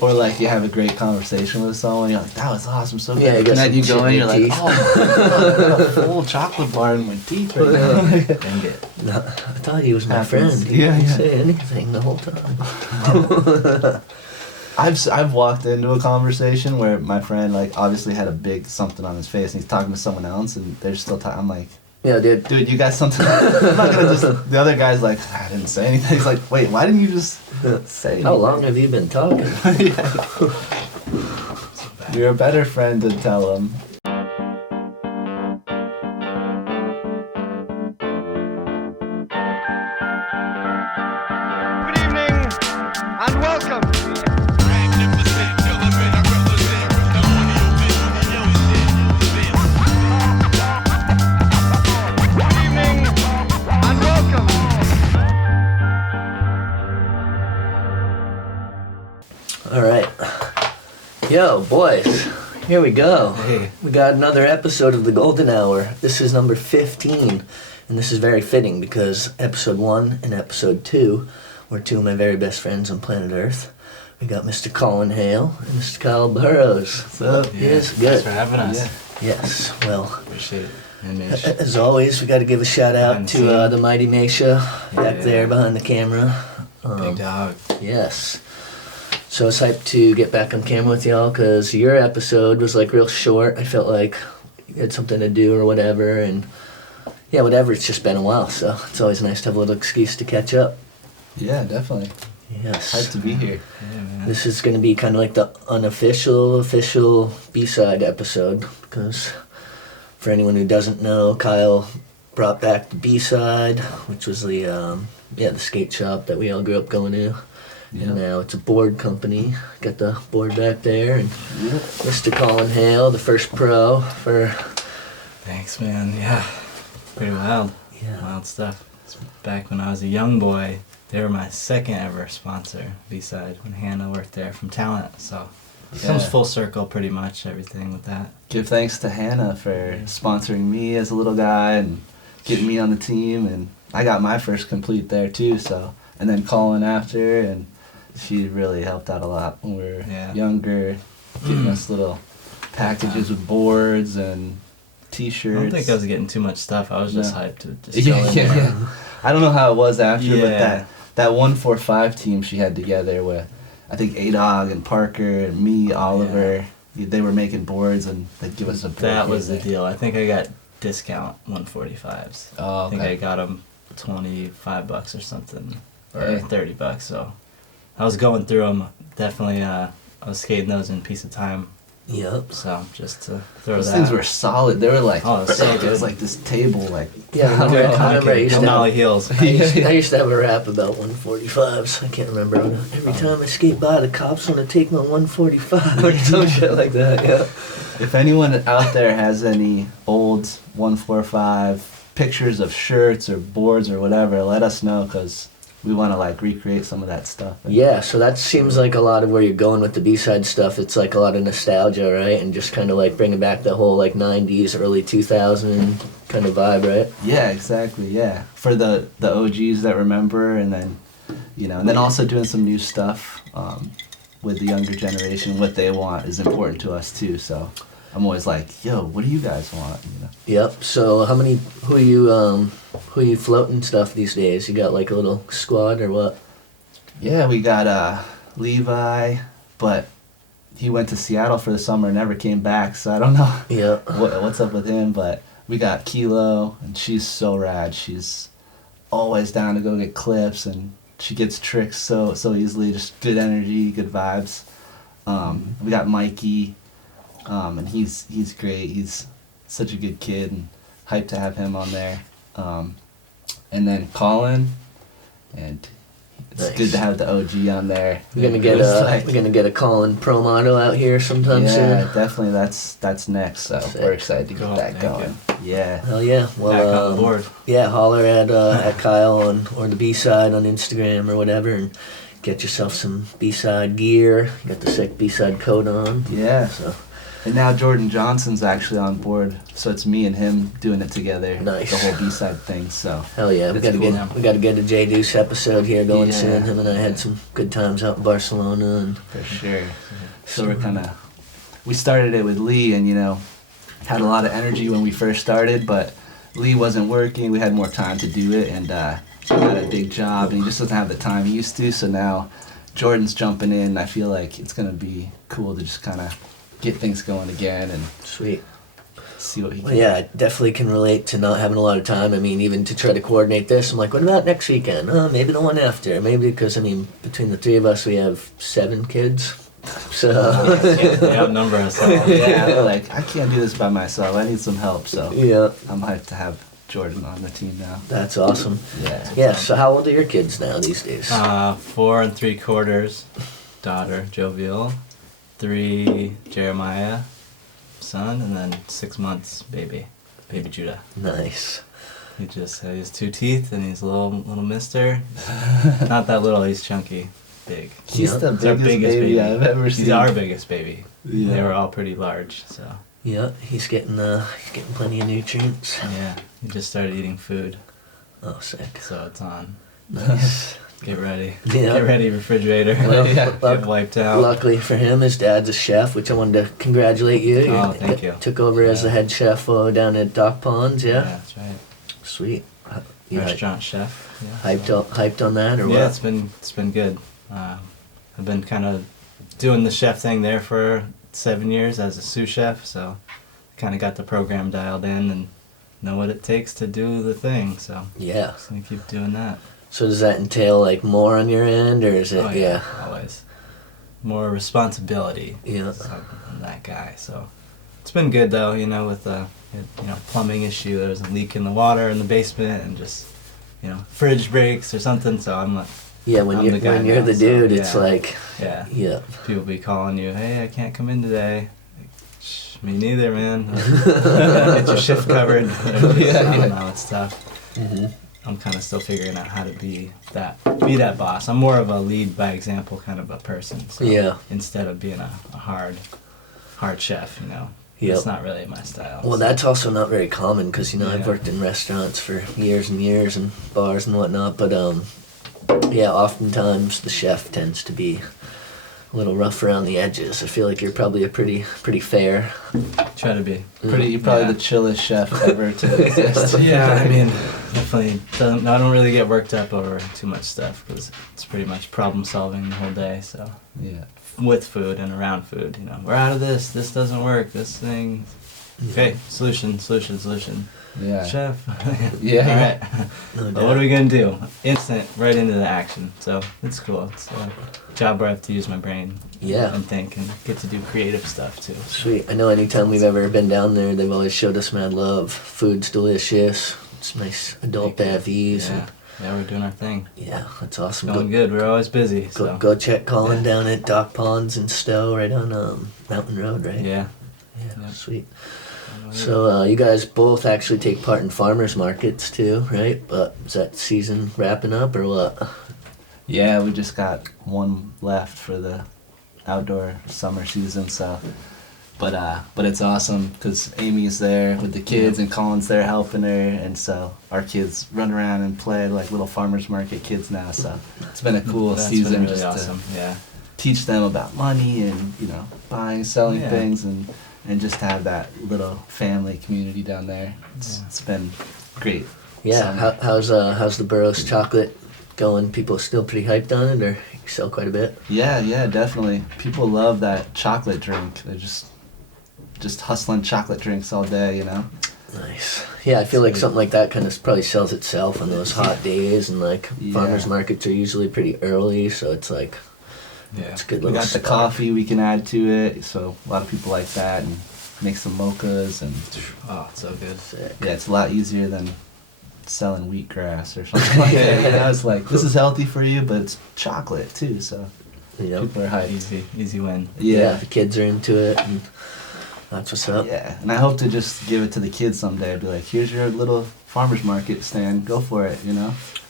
Or like you have a great conversation with someone, you're like, that was awesome, so good. Yeah, And then you go in, you're like, oh my God, I got a full chocolate bar in my teeth right now. Dang it. No, I thought he was my friend. He didn't say anything the whole time. I've walked into a conversation where my friend like obviously had a big something on his face and he's talking to someone else and they're still talking. I'm like, yeah, dude, you got something. I'm not gonna just. The other guy's like, I didn't say anything. He's like, wait, why didn't you just say anything? How long have you been talking? You're a better friend to tell him. Good evening and welcome. All right. Yo, boys, here we go. Hey. We got another episode of the Golden Hour. This is number 15, and this is very fitting because episode 1 and episode 2 were two of my very best friends on planet Earth. We got Mr. Collin Hale and Mr. Kyle Burroughs. What's up? Yes, good. Thanks for having us. Yeah. Yes, well, Appreciate it. And Mish. as always, we got to give a shout out Behind the to scene. the mighty Mesha back Yeah. there behind the camera. Big dog. Yes. So I was hyped to get back on camera with y'all because your episode was like real short. I felt like you had something to do or whatever, and yeah, whatever. It's just been a while, so it's always nice to have a little excuse to catch up. Yeah, definitely. Yes. Hyped to be here. Yeah, man. This is going to be kind of like the official B-side episode because for anyone who doesn't know, Kyle brought back the B-side, which was the skate shop that we all grew up going to. Yeah. And now it's a board company. Got the board back there, and Yep. Mr. Collin Hale, the first pro for Thanks, man. Yeah. Pretty wild. yeah. Wild stuff. Back when I was a young boy, they were my second ever sponsor, B-side, when Hannah worked there from talent. So it comes Yeah. full circle pretty much, everything with that. Give thanks to Hannah for sponsoring me as a little guy and getting me on the team, and I got my first complete there too. So, and then Collin after, and she really helped out a lot when we were younger, getting us little packages with boards and T-shirts. I don't think I was getting too much stuff. I was just No. hyped to just go in there. Yeah. I don't know how it was after, but Yeah. that 145 team she had together with, I think A-Dog and Parker and me, Oliver, they were making boards and they'd give us a board. That was the here. deal. I think I got discount 145s. Oh, I think okay. I got them $25 or something, or Hey. $30. So I was going through them. Definitely, I was skating those in a piece of time. Yep. So just to throw Those that. things were solid. They were like, Oh, it was so it was good. like this table, like, Yeah, I Dude, remember I used to Nollie have, heels. I used to have a rap about 145s. I can't remember. Every time I skate by, the cops want to take my 145 or some shit like that. Yeah. if anyone out there has any old 145 pictures of shirts or boards or whatever, let us know, because we want to like recreate some of that stuff. Yeah, so that seems like a lot of where you're going with the B-side stuff. It's like a lot of nostalgia, right? And just kind of like bringing back the whole like 90s, early 2000 kind of vibe, right? Yeah, exactly. Yeah, for the OGs that remember, and then and then also doing some new stuff with the younger generation. What they want is important to us too. So I'm always like, yo, what do you guys want? Yep. So who are you floating stuff these days? You got like a little squad or what? Yeah, we got Levi, but he went to Seattle for the summer and never came back. So I don't know Yeah. what's up with him. But we got Kilo, and she's so rad. She's always down to go get clips, and she gets tricks so easily. Just good energy, good vibes. We got Mikey, and he's great. He's such a good kid, and hyped to have him on there. And then Collin, and it's Nice. good to have the OG on there. We're gonna get It was like- we're gonna get a Collin Pro model out here sometime yeah, soon. definitely. That's next. So Sick. we're excited to get Cool, that thank going. Yeah. Hell yeah. Well, Back on the board. yeah, holler at Kyle or the B-side on Instagram or whatever, and get yourself some B-side gear. You got the sick B-side coat on. Yeah. So And now Jordan Johnson's actually on board, so it's me and him doing it together. Nice. The whole B-side thing, so. Hell yeah, we It's gotta cool. get a J Deuce episode here going Yeah. soon. Him and I had some good times out in Barcelona, and For sure. So we're we started it with Lee, and had a lot of energy when we first started, but Lee wasn't working. We had more time to do it, and he had a big job, and he just doesn't have the time he used to. So now Jordan's jumping in. I feel like it's gonna be cool to just kind of get things going again and sweet. see what he can. Well, yeah, I definitely can relate to not having a lot of time. I mean, even to try to coordinate this, I'm like, what about next weekend? Maybe the one after. Maybe because, I mean, between the three of us, we have 7 kids. So, They outnumber us all. Yeah, they're like, I can't do this by myself. I need some help. So yeah, I'm hyped to have Jordan on the team now. that's awesome. Yeah. Yeah, so how old are your kids now these days? 4 3/4, daughter Jovial, 3 Jeremiah, son, and then 6 months baby Judah. Nice. He has 2 teeth and he's a little mister. Not that little, he's chunky, big. He's Yeah. the He's our biggest baby I've ever He's seen. our biggest baby. Yeah. They were all pretty large, so Yeah, he's getting plenty of nutrients. yeah. He just started eating food, Oh, sick. so it's on. Nice. Get ready. Yeah. Get ready, refrigerator. Well, Get wiped out. Luckily for him, his dad's a chef, which I wanted to congratulate you. Oh, thank you. Took over as the Yeah. head chef down at Dock Ponds, yeah? That's right. Sweet. You Restaurant chef. Yeah. hyped on that, or Yeah, what? it's been good. I've been kind of doing the chef thing there for 7 years as a sous chef, so kind of got the program dialed in and know what it takes to do the thing. So Yeah. just gonna keep doing that. So does that entail like more on your end, or is it? Oh yeah, always more responsibility. Yeah. So I'm that guy. So it's been good though. With the plumbing issue. There was a leak in the water in the basement, and just fridge breaks or something. So I'm like. Yeah, when I'm you're the guy when you're now, the so, dude, it's yeah. like Yeah. yeah. People be calling you, hey, I can't come in today. Like, shh, me neither, man. Get your shift covered. I don't know, it's tough. Mm-hmm. I'm kind of still figuring out how to be that boss. I'm more of a lead by example kind of a person. So Yeah. Instead of being a hard chef, Yep. It's not really my style. Well, so. that's also not very common because I've Yeah. worked in restaurants for years and years and bars and whatnot. But yeah, oftentimes the chef tends to be a little rough around the edges. I feel like you're probably a pretty fair. Try to be. You're probably Yeah. the chillest chef ever to exist. Yeah, I mean, definitely. I don't really get worked up over too much stuff because it's pretty much problem solving the whole day. So Yeah. with food and around food, we're out of this. This doesn't work. This thing. Okay, solution. Yeah. Chef. Yeah. All right. No Well, doubt. what are we gonna do? Instant, right into the action. So it's cool. It's a job where I have to use my brain. Yeah. And think and get to do creative stuff too. Sweet. I know anytime we've ever been down there, they've always showed us mad love. Food's delicious. It's nice adult bevvies. Yeah. And Yeah, we're doing our thing. yeah, that's awesome. Going good. We're always busy. Go, So. go check Collin Yeah. down at Dock Ponds in Stowe, right on Mountain Road, right? Yeah. Yeah, Yeah. sweet. So you guys both actually take part in farmers markets too, right? But is that season wrapping up or what? Yeah, we just got one left for the outdoor summer season, so. But it's awesome because Amy's there with the kids and Colin's there helping her, and so our kids run around and play like little farmers market kids now. So it's been a cool That's season been really just awesome. Yeah. to teach them about money and buying, selling Yeah. things, and just have that little family community down there. It's been great. Yeah, Summer. how's the Burroughs chocolate going? People still pretty hyped on it, or you sell quite a bit? Yeah, definitely. People love that chocolate drink. They're just hustling chocolate drinks all day, Nice. Yeah, I feel like Sweet. something like that kind of probably sells itself on those hot days, and like Yeah. farmers markets are usually pretty early, so it's like Yeah. it's a good We little got the spot. coffee we can add to it, so a lot of people like that, and make some mochas, and Oh, it's so good. Sick. yeah, it's a lot easier than selling wheatgrass or something like that. It's like, this is healthy for you, but it's chocolate too, so Yep. people are hyped. Easy win. Yeah, the kids are into it, and that's what's up. Yeah, and I hope to just give it to the kids someday. Be like, here's your little farmer's market stand. Go for it,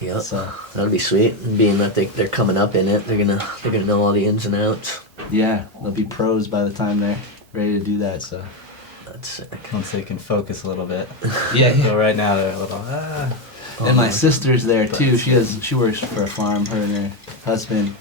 Yep. So That'll be sweet. And being that they're coming up in it, they're gonna know all the ins and outs. yeah, they'll be pros by the time they're ready to do that. So That's sick. Once they can focus a little bit. yeah. So right now they're a little, And my sister's there too. She works for a farm. Her and her husband,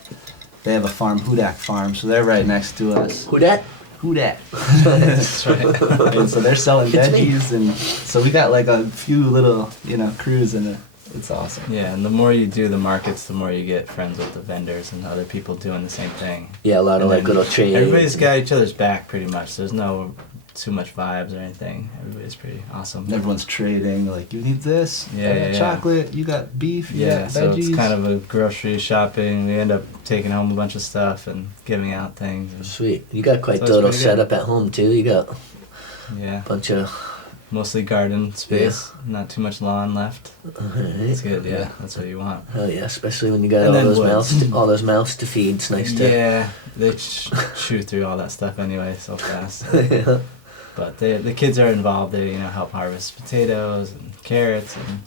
they have a farm, Hudak Farm. So they're right next to us. Who dat? Hudak. That's right. And so they're selling It's me. veggies, and so we got like a few little, crews, and it's awesome. Yeah, and the more you do the markets, the more you get friends with the vendors and other people doing the same thing. Yeah, a lot of And like then little trades. Everybody's got each other's back pretty much. There's no too much vibes or anything. Everybody's pretty awesome. Everyone's trading. Like, you need this. Yeah, I got yeah, yeah. chocolate. You got beef. You Yeah, got so veggies. it's kind of a grocery shopping. They end up taking home a bunch of stuff and giving out things. And Sweet. You got quite So the it's little pretty good. setup at home too. You got yeah, a bunch of. mostly garden space. Not too much lawn left. It's good. Yeah, Yeah. that's what you want. Hell yeah, especially when you got And then all woods. those mouths to feed. It's nice to. Yeah, they chew through all that stuff anyway so fast. Yeah. But the kids are involved. They help harvest potatoes and carrots and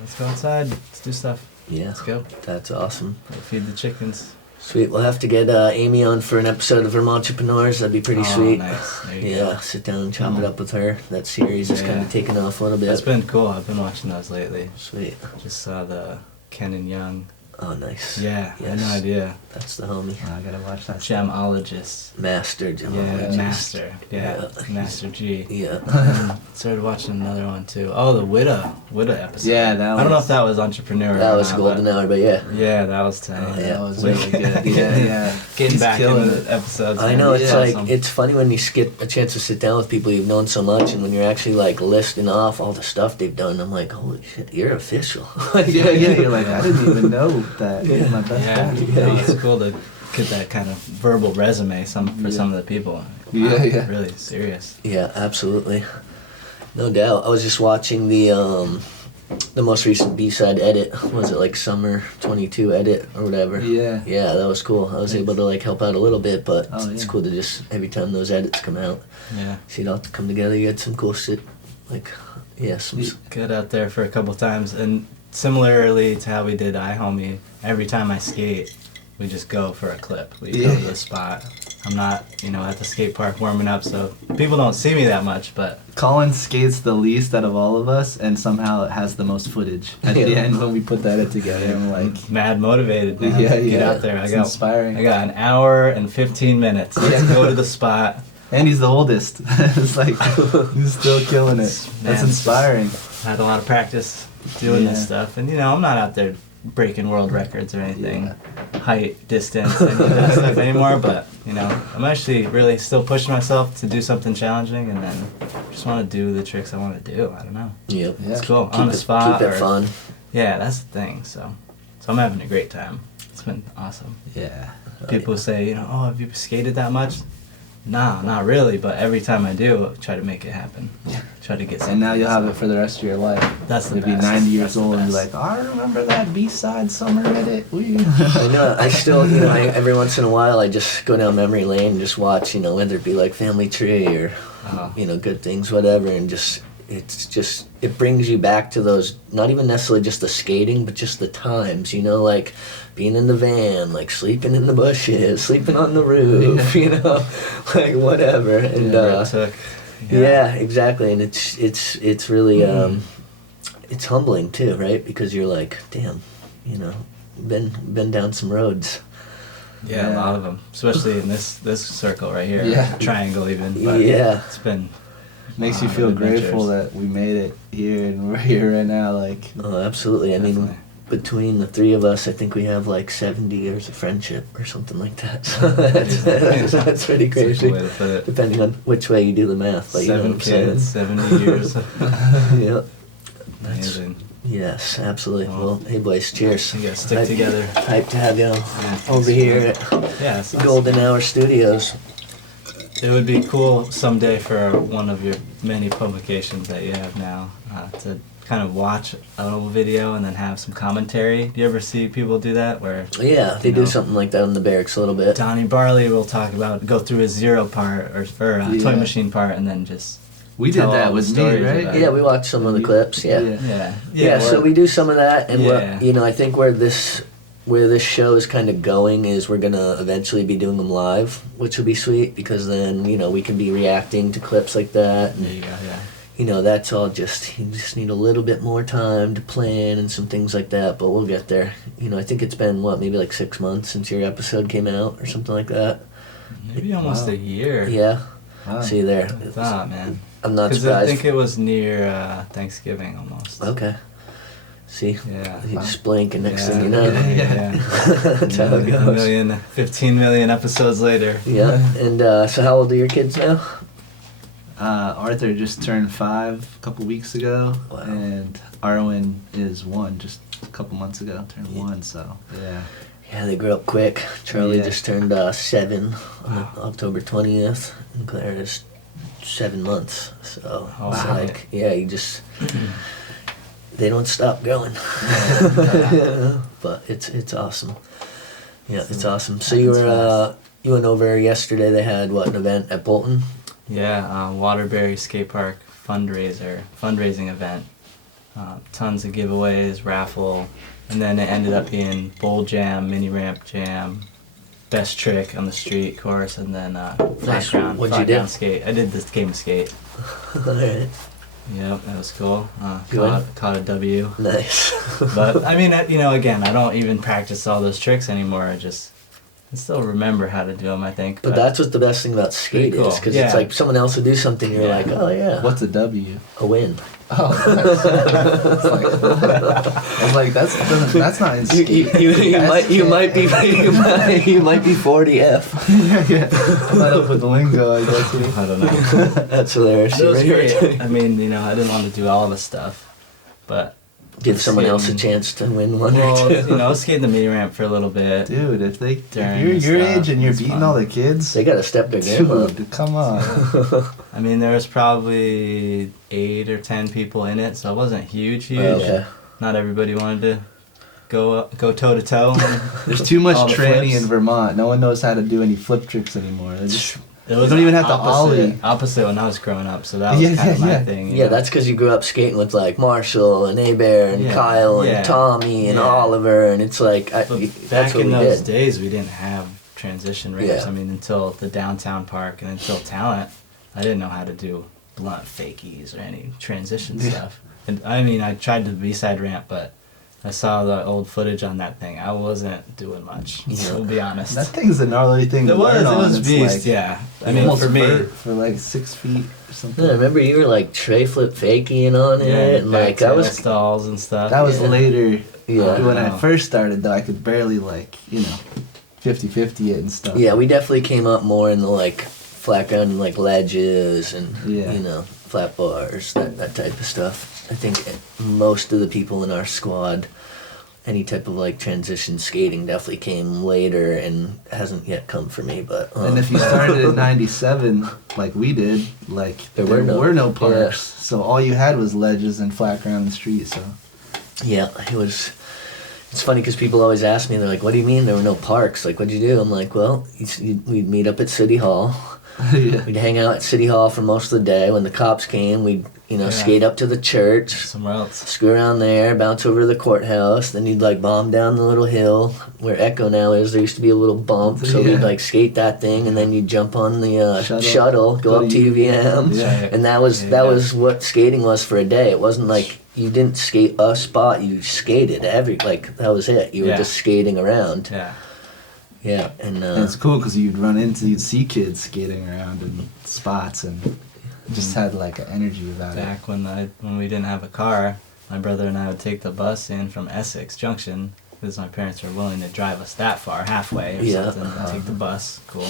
let's go outside. Let's do stuff. Yeah, Let's go. that's awesome. We'll feed the chickens. Sweet. We'll have to get Amy on for an episode of Vermontrepreneurs. That'd be pretty Oh, sweet. nice. There you Yeah, go. sit down and chop it up with her. That series is kind Yeah. of taking off a little bit. That's been cool. I've been watching those lately. Sweet. Just saw the Ken and Young. Oh, nice. Yeah, I had no Yes. idea. That's the homie. I gotta watch that. Gemologist. Master. Yeah, gemologist. Master. Yeah, Yeah. Master G. Yeah. And started watching another one too. Oh, the Widow episode. Yeah, that I don't know was- if that was Entrepreneur. That or was not, golden but hour, but yeah. Yeah, that was tight. Oh, yeah. That was really good. Yeah, yeah. Getting He's back killing into it. the episodes. I know, it's Yeah. like, awesome. it's funny when you get a chance to sit down with people you've known so much, and when you're actually like listing off all the stuff they've done, I'm like, holy shit, you're official. Yeah, you're like, I didn't even know that. Yeah. My best Yeah, friend. no, it's cool to get that kind of verbal resume for some of the people. Yeah, Wow, yeah. Really serious. Yeah, absolutely. No doubt. I was just watching the most recent B-side edit. Was it like Summer 22 edit or whatever? Yeah. Yeah, that was cool. I was able to like help out a little bit, but Oh, it's yeah. cool to just, every time those edits come out, Yeah. see it all come together. You had some cool shit. Like, yeah, some. Get out there for a couple times, and similarly to how we did iHomie, every time I skate, we just go for a clip. We go to the spot. I'm not, at the skate park warming up, so people don't see me that much, but Collin skates the least out of all of us, and somehow it has the most footage at the Yeah. end when we put that it together. I'm like, mad motivated. Man. Yeah, Get yeah. out there. It's inspiring. I got an hour and 15 minutes. Let's go to the spot. and he's the oldest. It's like, he's still killing it. That's Man. inspiring. I had a lot of practice doing this Yeah. stuff, and I'm not out there breaking world records or anything, height, distance, any of that stuff anymore. But I'm actually really still pushing myself to do something challenging, and then just want to do the tricks I want to do. I don't know. Yep. Yeah. It's cool Keep on the it, spot. Keep it or- fun. Yeah, that's the thing. So I'm having a great time. It's been awesome. Yeah. People say, oh, have you skated that much? Nah, not really, but every time I do, I try to make it happen. Try to get something. And now you'll have it for the rest of your life. That's the You'll best. be 90 years That's the old and be best. like, I remember that B-side summer edit. I know. I still, every once in a while, I just go down memory lane and just watch, whether it be like Family Tree or, Good Things, whatever, and it brings you back to those, not even necessarily just the skating, but just the times, like being in the van, like sleeping in the bushes, sleeping on the roof, like whatever. And Whatever it took. yeah, exactly. And it's really it's humbling too, right? Because you're like, damn, been down some roads. Yeah, a lot of them, especially in this circle right here. Yeah. Triangle even. But Yeah. It's been. Makes a you lot feel of grateful adventures. that we made it here and we're here right now. Like, Oh, absolutely. I mean, Definitely. between the three of us, I think we have like 70 years of friendship or something like that. So that's pretty That's a crazy. good way to put it. Depending on which way you do the math. But you know 7 what I'm saying? kids, 70 years. Yeah. Amazing. Yes, absolutely. Well, Well, hey boys, cheers. You gotta stick Hype- together. Hype to have you thanks, over here at Yeah, it's awesome. Golden Hour Studios. It would be cool someday for one of your many publications that you have now to kind of watch an old video and then have some commentary. Do you ever see people do that? Where Yeah, they You do know. something like that in the barracks a little bit. Donnie Barley will go through his zero part or Yeah. toy machine part and then just we did tell all that the with me, stories right? about it. Yeah, we watched some of the clips. Yeah. yeah Yeah, so we do some of that, and Yeah. I think where this where this show is kind of going is we're gonna eventually be doing them live, which will be sweet because then we can be reacting to clips like that. And, There you go. Yeah. that's all just you just need a little bit more time to plan and some things like that, but we'll get there. I think it's been maybe like 6 months since your episode came out or something like that. Maybe almost a year. Yeah. Wow. See there. I thought, man. I'm not Because I surprised. think it was near Thanksgiving almost. Okay. See? Yeah. You just blink and next thing you Yeah, know. yeah. That's how it goes. 15 million episodes later. Yeah. And so how old are your kids now? Arthur just turned 5 a couple weeks ago, Wow. and Arwen is 1 just a couple months ago. Turned 1, so yeah. Yeah, they grew up quick. Charlie Yeah. just turned 7 on October 20th, and Claire is 7 months. So Oh, it's wow. like, you just they don't stop going. But it's awesome. Yeah, it's awesome. So you were you went over yesterday. They had an event at Bolton. Yeah, Waterbury Skate Park fundraising event. Tons of giveaways, raffle, and then it ended up being bowl jam, mini ramp jam, best trick on the street course, and then Nice. flat What'd you do? ground skate. I did this game of skate. Alright. Yep, that was cool. Good. Caught a W. Nice. But I mean, again, I don't even practice all those tricks anymore. I still remember how to do them, I think. But that's what the best thing about skate Pretty cool. is, because Yeah. it's like someone else will do something, you're Yeah. like, oh yeah, What's a W? a win. Oh, it's like that's not in skate. You might be 40F. yeah. I'm not up with the lingo, I guess. I don't know. That's hilarious. It was You were great. I mean, I didn't want to do all the stuff, but Give someone else a skating- chance to win one or Well, two. I was skating the mini ramp for a little bit. Dude, if During you're the your stuff, age and you're it's beating fun. all the kids, They gotta step their game up. dude, come on. I mean, there was probably 8 or 10 people in it, so it wasn't huge. Okay. Not everybody wanted to go toe to toe. There's too much All the tranny flips. in Vermont. No one knows how to do any flip tricks anymore. They just It was don't even have to opposite- ollie. Opposite when I was growing up, so that was Yeah, kind of yeah, my yeah. thing. you Yeah, know? that's because you grew up skating with like Marshall and Abear and Yeah, Kyle and yeah, Tommy and yeah. Oliver, and it's like But that's back what in we those did. days, we didn't have transition ramps. Yeah. I mean, until the downtown park and until Talent, I didn't know how to do blunt fakies or any transition Yeah. stuff. And I mean, I tried the B-side ramp, but I saw the old footage on that thing. I wasn't doing much. Yeah. We'll be honest. that thing's a gnarly thing to It was. learn It on. was It's beast. like, Yeah. I you mean, almost for me. vert for like 6 feet or something. Yeah, I remember you were like tray flip faking on Yeah, it, and like I back was. tail stalls and stuff. That was Yeah. later. Yeah. When I Wow. first started, though, I could barely 50-50 it and stuff. Yeah, we definitely came up more in the like flat ground and like ledges and Yeah. flat bars, that type of stuff. I think most of the people in our squad, any type of like transition skating definitely came later and hasn't yet come for me. But And if you started in '97, like we did, like There there were were no- no parks, so all you had was ledges and flat ground the street. So yeah, it was. It's funny because people always ask me, they're like, "What do you mean there were no parks? Like, what'd you do?" I'm like, "Well, we'd meet up at City Hall. yeah. We'd hang out at City Hall for most of the day. When the cops came, we'd Yeah. skate up to the church, Somewhere else. screw around there, bounce over to the courthouse. Then you'd like bomb down the little hill where Echo now is. There used to be a little bump, so Yeah. we'd like skate that thing, and then you'd jump on the shuttle, go up to UVM, Yeah. and that was what skating was for a day. It wasn't like you didn't skate a spot; you skated that was it. You were Yeah. just skating around. Yeah. Yeah, and And it's cool because you'd see kids skating around in spots and it just had like an energy about it. Back when we didn't have a car, my brother and I would take the bus in from Essex Junction because my parents were willing to drive us that far, halfway or Yeah. something. We'd take the bus. Cool.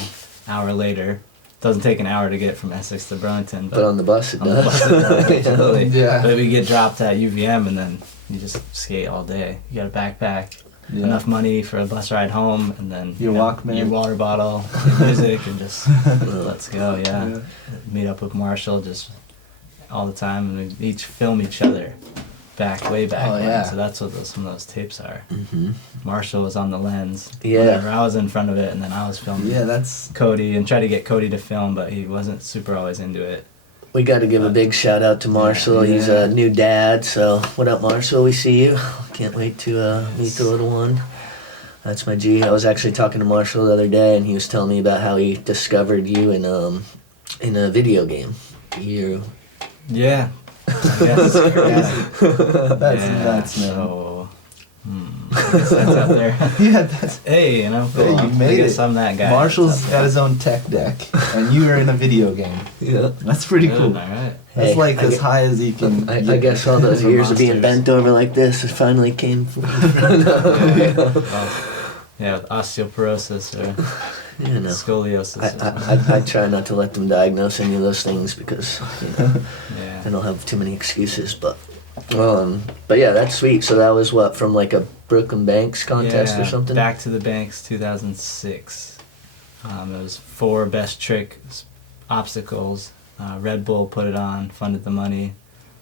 Hour later. Doesn't take an hour to get from Essex to Burlington, but on the bus it on the does. bus it does, absolutely. Yeah. But we get dropped at UVM and then you just skate all day. You got a backpack, Yeah. enough money for a bus ride home, and then Your Walkman. your water bottle, your music, and just let's go. Yeah. Yeah. Meet up with Marshall just all the time, and we each film each other way back. Oh, when. yeah. So that's what some of those tapes are. hmm Marshall was on the lens. Yeah. Whenever I was in front of it, and then I was filming. Yeah, that's Cody and try to get Cody to film, but he wasn't super always into it. We got to give a big shout out to Marshall. Yeah. He's a new dad, so what up, Marshall? We see you. Can't wait to meet the little one. That's my G. I was actually talking to Marshall the other day, and he was telling me about how he discovered you in a video game. You. Yeah. I guess. That's nuts, man. So, I guess that's out there. Yeah, that's. Hey, you know, Hey, you I made guess it. I'm that guy. Marshall's That's got his own tech deck, and you are in a video game. Yeah. That's pretty good, cool. all right. That's Hey, like I as gu- high as you can. I get guess all those for years of being monsters. bent over like this, it finally came from. Yeah, with osteoporosis or You know. scoliosis. or something. I try not to let them diagnose any of those things because Yeah. I don't have too many excuses. But yeah, that's sweet. So that was what, from like a Brooklyn Banks contest or something? Back to the Banks 2006. It was 4 best trick obstacles. Red Bull put it on, funded the money,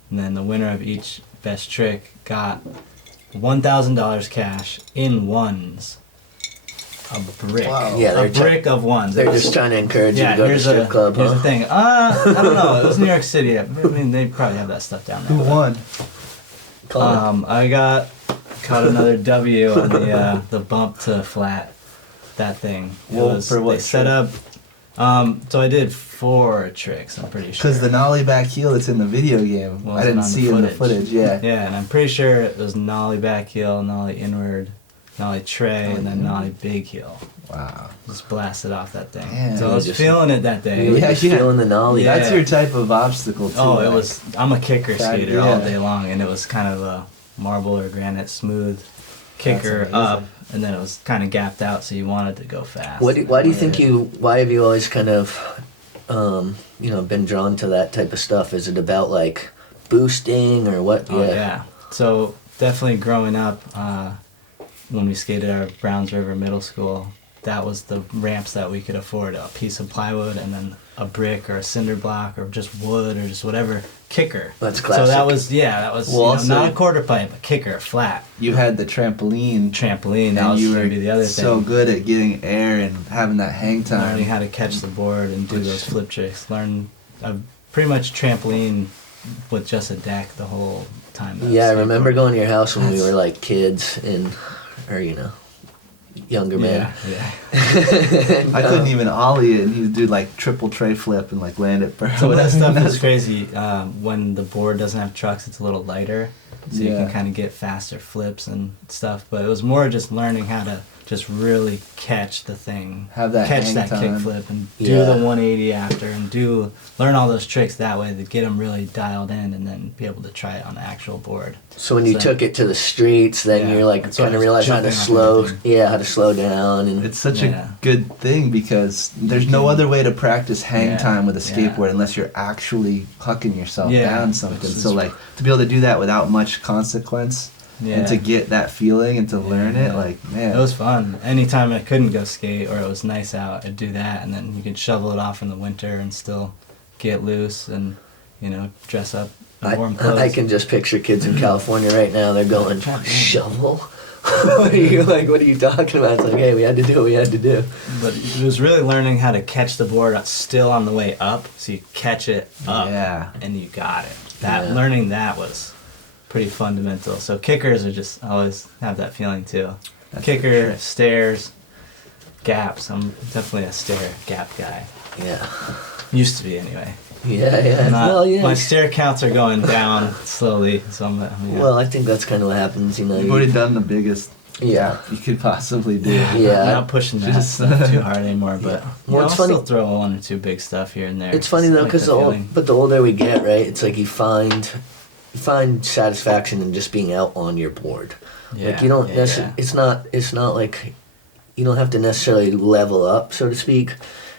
and then the winner of each best trick got $1,000 cash in ones. A brick. Wow. Yeah, A brick of ones. They're just trying to encourage you Yeah, to go to the here's strip club, here's huh? the thing. I don't know. It was New York City. I mean, they probably have that stuff down there. Who but, won? Collin. I caught another W on the bump to flat. That thing. It Well, was, for what they set trick? up. So I did 4 tricks. I'm pretty sure. Because the nollie back heel that's in the video game, I Wasn't didn't on the see in the footage. footage. Yeah. Yeah, and I'm pretty sure it was nollie back heel, nollie inward, nollie tray, and then nollie big heel. Wow. Just blasted off that thing. Damn. So I was Just- feeling it that day. You were Yeah, just yeah. feeling the nollie. Yeah. That's your type of obstacle too. Oh, it like- was. I'm a kicker That- skater all yeah. day long, and it was kind of a marble or granite smooth kicker amazing. up, and then it was kind of gapped out, so you wanted to go fast. Why do you think why have you always kind of, been drawn to that type of stuff? Is it about like boosting or what? Oh yeah. So definitely growing up, when we skated our Browns River Middle School, that was the ramps that we could afford. A piece of plywood and then a brick or a cinder block or just wood or just whatever kicker. That's So classic. that was Well, also- not a quarter pipe, a kicker, flat. You had the trampoline, Trampoline, that and was you gonna were be the other so thing. good at getting air and having that hang time. Learning how to catch the board and do Which- those flip tricks. Pretty much trampoline with just a deck the whole time. that Yeah, I was remember skateboarding. going to your house when we That's- were like kids or younger men. Yeah. I couldn't even ollie it, and he would do like triple tray flip and like land it. So that stuff is crazy. When the board doesn't have trucks, it's a little lighter, so you Yeah. can kind of get faster flips and stuff. But it was more just learning how to just really catch the thing, Have that catch hang that time. kickflip, and do Yeah. the 180 after, and learn all those tricks that way to get them really dialed in, and then be able to try it on the actual board. So when you So- took it to the streets, then Yeah, you're like that's why kind I of was realize how to jumping off slow, everything. how to slow down and It's such Yeah. a good thing because there's no other way to practice hang Yeah, time with a yeah. skateboard unless you're actually hucking yourself Yeah, down something. which is- So like to be able to do that without much consequence Yeah. and to get that feeling and to learn it, Yeah. like man, It was fun. Anytime I couldn't go skate or it was nice out, I'd do that, and then you could shovel it off in the winter and still get loose and dress up in warm clothes. I can just picture kids in California right now. They're going, shovel? What are you talking about? It's like, hey, we had to do what we had to do. But it was really learning how to catch the board still on the way up, so you catch it up yeah. and you got it. Yeah. Learning that was pretty fundamental. So kickers are just always have that feeling too. That's Kicker, the trick. stairs, gaps. I'm definitely a stair gap guy. Yeah. Used to be anyway. Yeah. I'm not- Well, yeah. My stair counts are going down slowly, so Well, I think that's kind of what happens, You've already done the biggest Yeah. you could possibly do. Yeah. I'm not pushing that Just- stuff too hard anymore, but Well, I'll it's funny- still throw 1 or 2 big stuff here and there. It's funny though, like because the feeling. the older we get, right? It's like you find satisfaction in just being out on your board. Like you don't necessarily. It's not like you don't have to necessarily level up, so to speak.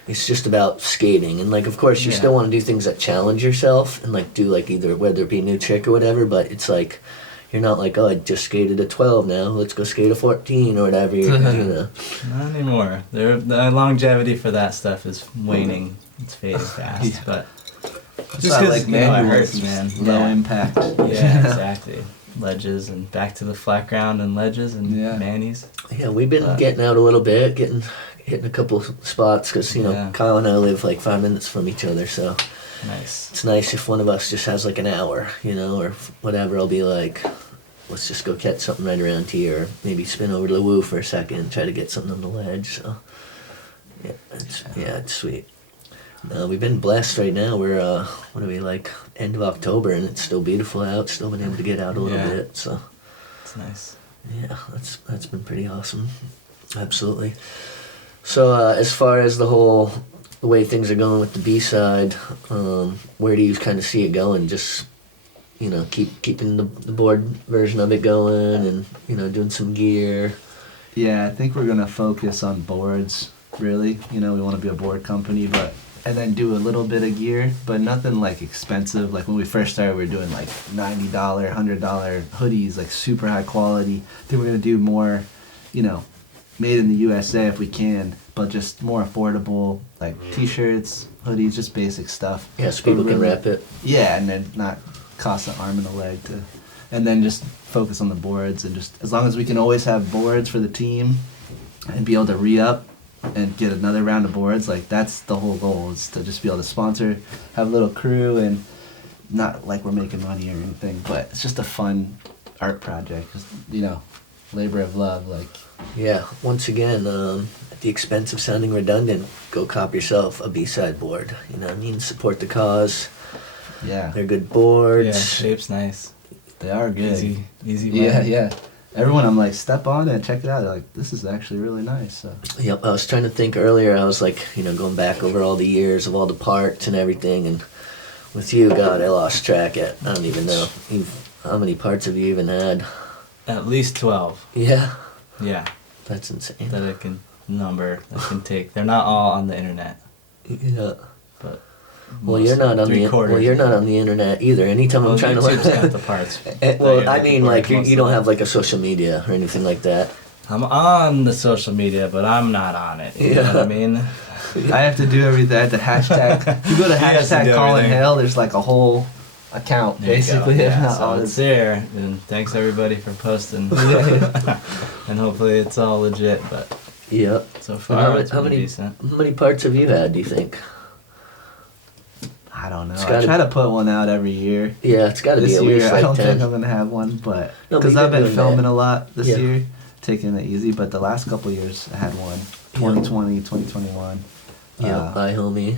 It's just about skating, and like of course you Yeah. still want to do things that challenge yourself and like do like either whether it be a new trick or whatever. But it's like you're not like, oh, I just skated a 12 now. Let's go skate a 14 or whatever. Not anymore. The longevity for that stuff is waning. It's fading fast, Yeah. but It's just not because like it manuals, hurts, man. Low Yeah. impact. Yeah, exactly. Ledges and back to the flat ground and ledges and Yeah. manis. Yeah, we've been getting out a little bit, hitting a couple spots because Yeah. Kyle and I live like 5 minutes from each other, so Nice. it's nice if one of us just has like an hour, or whatever. I'll be like, let's just go catch something right around here, or maybe spin over to the woo for a second and try to get something on the ledge. So it's sweet. We've been blessed right now. We're what are we, like end of October, and it's still beautiful out. Still been able to get out a little bit. So it's nice. Yeah, that's been pretty awesome. Absolutely. So as far as the way things are going with the B-side, where do you kind of see it going? Just, keeping the board version of it going, and, doing some gear. Yeah, I think we're going to focus on boards, really. We want to be a board company, and then do a little bit of gear, but nothing like expensive. Like when we first started, we were doing like $90, $100 hoodies, like super high quality. I think we're going to do more, made in the USA if we can, but just more affordable, like t-shirts, hoodies, just basic stuff. Yeah, so people can wrap it. Yeah, and then not cost an arm and a leg and then just focus on the boards, and just as long as we can always have boards for the team and be able to re-up and get another round of boards, like that's the whole goal, is to just be able to sponsor, have a little crew, and not like we're making money or anything, but it's just a fun art project, just, labor of love, like. Yeah, once again, at the expense of sounding redundant, go cop yourself a B-side board. Support the cause. Yeah. They're good boards. Yeah, shape's nice. They are good. Easy. Yeah. Everyone, I'm like, step on it and check it out. They're like, this is actually really nice. So. Yep, I was trying to think earlier. I was like, going back over all the years of all the parts and everything, and with you, God, I lost track. I don't even know. How many parts have you even had? At least 12. Yeah. Yeah. That's insane. That I can take. They're not all on the internet. Yeah. But you're not on the internet either. Anytime I'm trying to YouTube's got the parts. I mean, like you don't have like a social media or anything like that. I'm on the social media, but I'm not on it. You know what I mean? I have to do everything. I have to hashtag. If you go to hashtag Collin Hale, there's like a whole account basically. So it's there, and thanks everybody for posting. And hopefully it's all legit, but so far it's been decent. How many parts have you had, do you think? I don't know. I try to put one out every year. Yeah, it's got to be at least like 10. I don't think I'm going to have one, but because I've been filming a lot this year, taking it easy, but the last couple of years I had one. 2020, 2021. iHomie,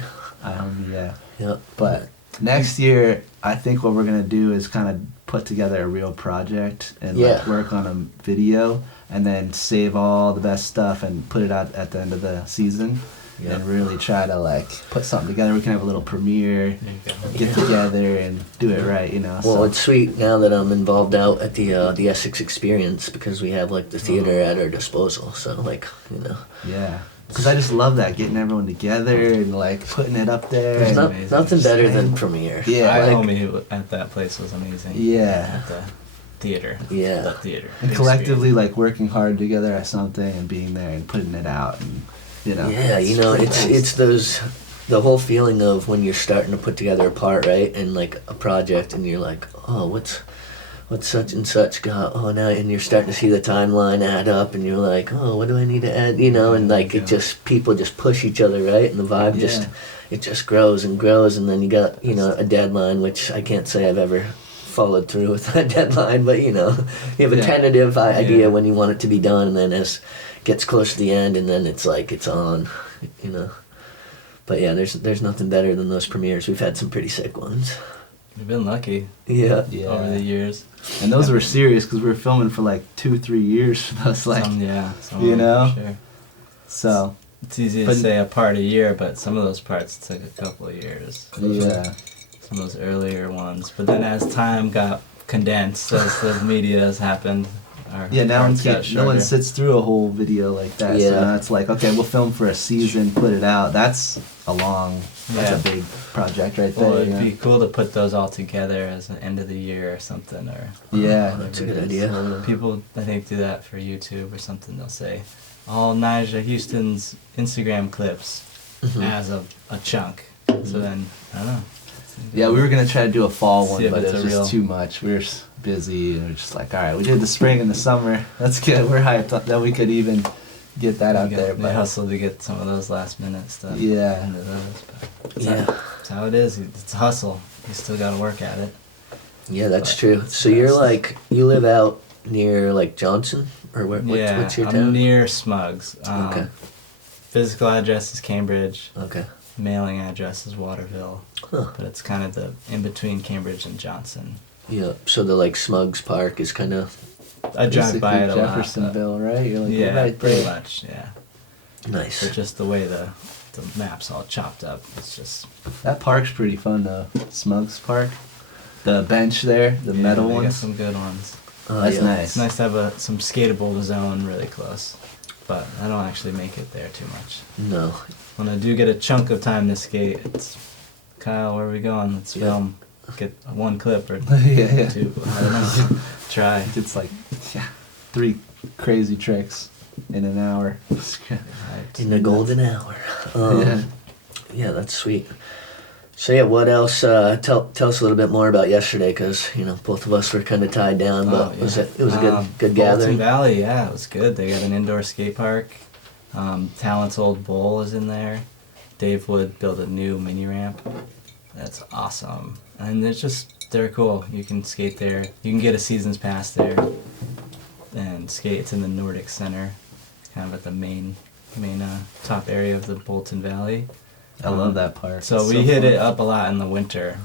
yeah. Yep. But next year, I think what we're going to do is kind of put together a real project and work on a video, and then save all the best stuff and put it out at the end of the season. And really try to like put something together. We can have a little premiere, get together and do it right, Well, it's sweet now that I'm involved out at the Essex Experience, because we have like the theater at our disposal. So like, Yeah. Because I just love that, getting everyone together and like putting it up there. There's nothing better than premiere. Yeah. iHomie at that place was amazing. Yeah. At the theater. Yeah. The theater. And collectively like working hard together at something and being there and putting it out and. Yeah, it's the whole feeling of when you're starting to put together a part, right, and like a project, and you're like, oh, what's such and such got? Oh, now, and you're starting to see the timeline add up, and you're like, oh, what do I need to add? And like people just push each other, right, and the vibe just grows and grows, and then you got a deadline, which I can't say I've ever followed through with that deadline, but you have a tentative idea when you want it to be done, and then as gets close to the end, and then it's like it's on, But yeah, there's nothing better than those premieres. We've had some pretty sick ones. We've been lucky. Yeah. Over the years. And those were serious because we were filming for like 2-3 years for those, like, some For sure. So. It's easy to say a part a year, but some of those parts took a couple of years. Yeah. Some of those earlier ones, but then as time got condensed, as the media has happened. Now no one sits through a whole video like that. Yeah. So now it's like, okay, we'll film for a season, put it out. That's a big project right there. Well, it'd be cool to put those all together as an end of the year or something, or that's a good idea. People, I think, do that for YouTube or something. They'll say, all Nyjah Houston's Instagram clips as a chunk. So then, I don't know. Yeah, we were going to try to do a fall one, See but it was just too much. We were busy, and we're just like, all right, we did the spring and the summer. That's good. We're hyped up that we could even get that out there. They hustle to get some of those last minute stuff. Yeah. Into those, but that's how it is. It's a hustle. You still got to work at it. Yeah, that's But true. it's So you're best. like, you live out near like Johnson? Or what's your I'm town? near Smugs. Okay. Physical address is Cambridge. Okay. Mailing address is Waterville. Huh. But it's kind of the in between Cambridge and Johnson. Yeah. So the like Smugs Park is kind of I drive by it a lot. Jeffersonville, right? You're like Yeah, right pretty there. much. Yeah. nice. But just the way the map's all chopped up, it's just That park's pretty fun though. Smugs Park. The bench there, the yeah, metal they got ones. some good ones. That's yeah. nice. It's nice to have some skatable zone really close, but I don't actually make it there too much. No. When I do get a chunk of time to skate, it's Kyle, where are we going? Let's Yeah. film. Get one clip or Yeah. two. I don't know. Try. It's like, yeah, 3 crazy tricks in an hour. Right. In the golden hour. Yeah. Yeah, that's sweet. So yeah, what else? Tell us a little bit more about yesterday, because both of us were kind of tied down. But Oh, yeah. it was a good Bolton gathering. Valley, yeah, it was good. They got an indoor skate park. Talent's old bowl is in there. Dave Wood built a new mini ramp. That's awesome. And they're cool. You can skate there. You can get a season's pass there and skate. It's in the Nordic Center, kind of at the main top area of the Bolton Valley. I love that park. So It's we hit fun. it up a lot in the winter.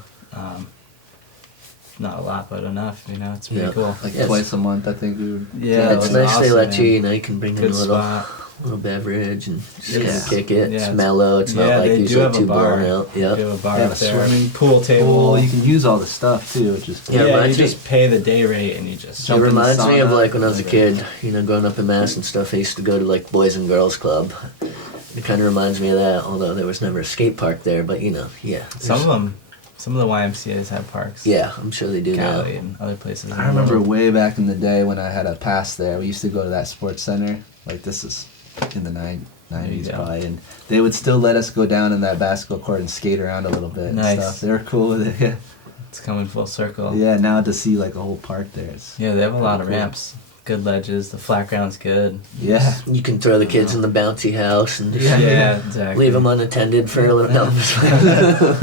Not a lot, but enough. It's pretty Yeah. cool. Like Yes. twice a month, I think we were. Yeah, It's it was nice they awesome, let man. you. You can bring in Good a spot. little beverage and just Yeah. kind of kick it. Yeah, It's it's- mellow. It's yeah, not like they do usually have a too bar. blown out. You Yeah. have a bar Yeah, up there. swimming Pool table. Well, you can use all the stuff too, which is Yeah, Yeah, it you reminds me- just pay the day rate and you just It Jump in the reminds me of sauna, like when I was a whatever. kid, growing up in Mass and stuff. I used to go to like Boys and Girls Club. It kind of reminds me of that, although there was never a skate park there. But yeah. Some of the YMCA's have parks. Yeah, I'm sure they do now. Cali and other places. I remember way back in the day when I had a pass there. We used to go to that sports center. Like this is in the 90s go. probably, and they would still let us go down in that basketball court and skate around a little bit Nice. and stuff. They were cool with it. Yeah. It's coming full circle. Yeah. Now to see like a whole park there, it's Yeah, they have a lot of Cool. ramps. Good ledges. The flat ground's good. yeah. You can throw the kids in the bouncy house and just Yeah. Exactly. leave them unattended for a little. No,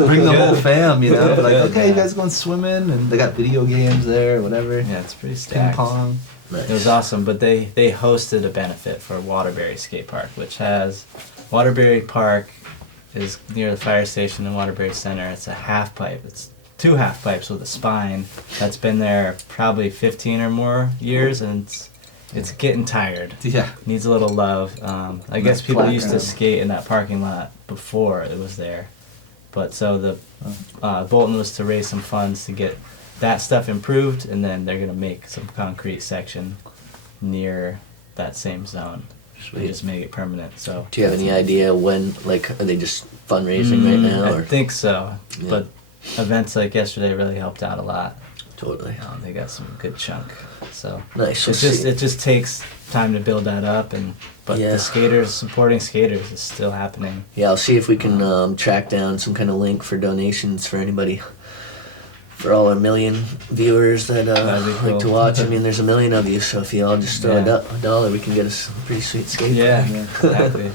Bring the whole Good. fam, Like, Good, okay, you yeah. guys going swimming, and they got video games there, whatever. Yeah, it's pretty Ping stacked. pong. It was nice. awesome, but they hosted a benefit for Waterbury Skate Park, which has Waterbury Park is near the fire station in Waterbury Center. It's a half pipe. It's 2 half pipes with a spine that's been there probably 15 or more years, and it's getting tired. Yeah. Needs a little love. I guess people flat used to ground. skate in that parking lot before it was there, but so the Bolton was to raise some funds to get that stuff improved, and then they're gonna make some concrete section near that same zone. They Sweet. just make it permanent. So Do you have any idea when? Like, are they just fundraising right now? I Or think so, Yeah. but events like yesterday really helped out a lot. totally They got some good chunk. So nice. So it just takes time to build that up, but Yeah. the skaters supporting skaters is still happening. Yeah, I'll see if we can track down some kind of link for donations for anybody. For all our million viewers that That'd be like to cool. watch. I mean, there's a million of you, so if you all just throw Yeah. a dollar, we can get us a pretty sweet skate Yeah, park. exactly.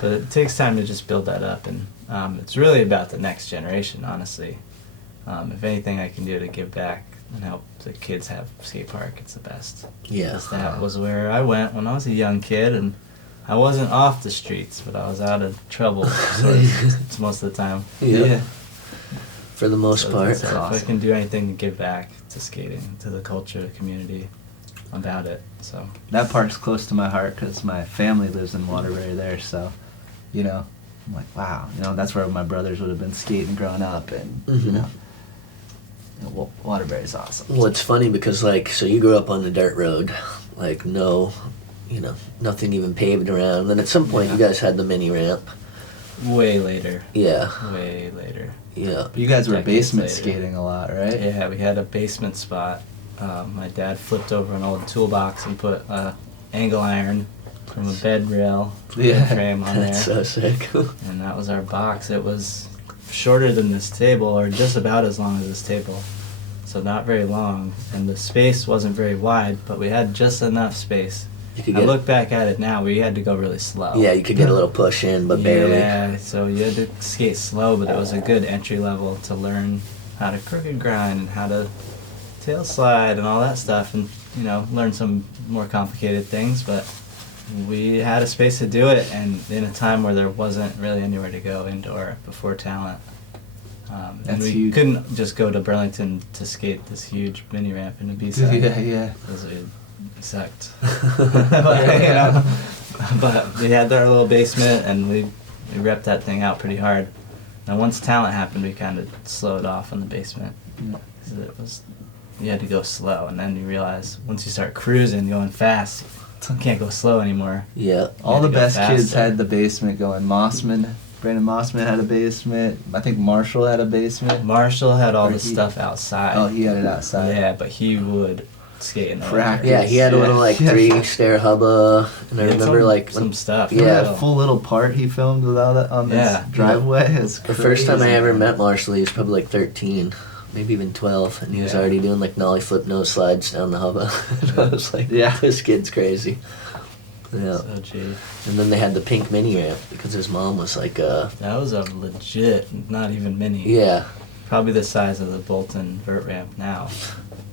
But it takes time to just build that up, and it's really about the next generation, honestly. If anything I can do to give back and help the kids have skate park, it's the best. Yeah. 'Cause that was where I went when I was a young kid, and I wasn't off the streets, but I was out of trouble sort of, it's most of the time. Yeah. For the most So part. if I can do anything to give back to skating, to the culture, the community, I'm about it. So That park's close to my heart because my family lives in Waterbury there, so, I'm like, wow, that's where my brothers would have been skating growing up, and, Mhm. Waterbury's awesome. Well, it's funny because, so you grew up on the dirt road, nothing even paved around. And then at some point, you guys had the mini ramp. way later, Yeah. way later. Yeah. But you guys were Decades basement later. skating a lot, right? Yeah, we had a basement spot. My dad flipped over an old toolbox and put angle iron from a bed rail Yeah. frame on there. That's so sick. And that was our box. It was shorter than this table, or just about as long as this table. So not very long. And the space wasn't very wide, but we had just enough space. You could I get, look back at it now, we had to go really slow. yeah, you could get a little push in, but barely. Yeah, so you had to skate slow, but it was a good entry level to learn how to crooked grind and how to tail slide and all that stuff, and learn some more complicated things. But we had a space to do it, and in a time where there wasn't really anywhere to go indoor before talent. And we huge. couldn't just go to Burlington to skate this huge mini ramp in the B-side. Yeah. Because it sucked. But we had our little basement, and we repped that thing out pretty hard. Now once talent happened, we kind of slowed off on the basement. Yeah. 'Cause you had to go slow, and then you realize once you start cruising, going fast, you can't go slow anymore. Yeah. All the to go best kids faster. had the basement going. Brandon Mossman had a basement. I think Marshall had a basement. Marshall had all Or the he- stuff outside. Oh, he had it outside. Yeah, but he would skate in the Practice. winter. Yeah, he had a little like Yeah. 3-stair hubba, and I He had remember some, like some stuff. Remember Yeah. that full little part he filmed with all that on this Yeah. driveway? It's the first time I crazy. ever met Marshall, he was probably like 13, maybe even 12, and he was Yeah. already doing like nollie flip nose slides down the hubba. And I was like, Yeah. this kid's crazy. Yeah. So gee, And then they had the pink mini ramp because his mom was like, that was a legit, not even mini. yeah. Probably the size of the Bolton vert ramp now.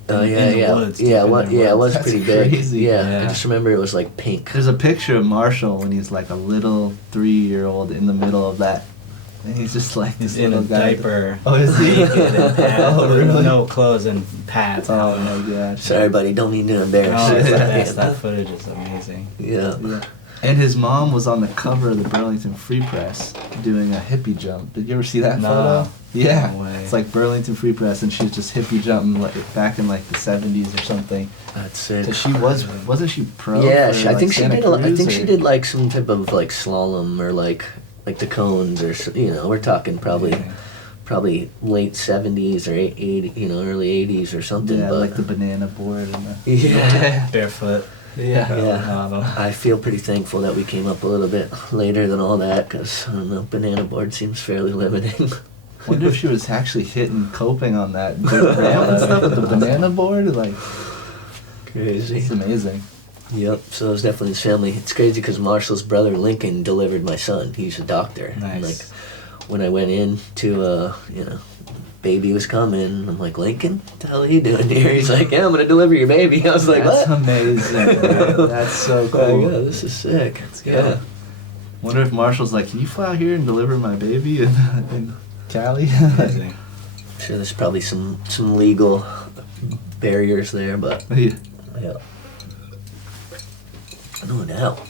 Oh In- yeah, in the yeah, woods, yeah, deep in what, the yeah, it was woods. pretty That's big. crazy. Yeah, I Yeah. just remember it was like pink. There's a picture of Marshall when he's like a little 3-year-old in the middle of that. And he's just like this He's in a little guy. diaper, Oh, is he? naked and pads, Oh, really? no clothes and pads. Oh my gosh. Sorry, buddy, don't mean to embarrass Oh, you. it's the Yeah. best. That footage is amazing. Yeah. Yeah. And his mom was on the cover of the Burlington Free Press doing a hippie jump. Did you ever see that No. photo? Yeah. No way. It's like Burlington Free Press, and she's just hippie jumping like back in like the 70s or something. That's sick. So wasn't she pro? Yeah, for, I like, think she Santa did. I Cruz, think or- she did like some type of like slalom or like the cones or we're talking probably late 70s or 80, early 80s or something. Yeah, but like the banana board and the. yeah, Barefoot. Yeah. yeah. Model. I feel pretty thankful that we came up a little bit later than all that because I don't know, banana board seems fairly limiting. Wonder if she was actually hitting coping on that dirt ramp and stuff with the banana board. Like, Crazy. it's amazing. Yep. So it was definitely his family. It's crazy because Marshall's brother Lincoln delivered my son. He's a doctor. Nice. And, like when I went in to baby was coming. I'm like, Lincoln, what the hell are you doing here? He's like, yeah, I'm gonna deliver your baby. I was like, That's what? amazing. Man. That's so Oh, cool. yeah, this is sick. go. Yeah. Wonder if Marshall's like, can you fly out here and deliver my baby in Cali? Amazing. I'm sure there's probably some legal barriers there, but Yeah. yeah. No doubt.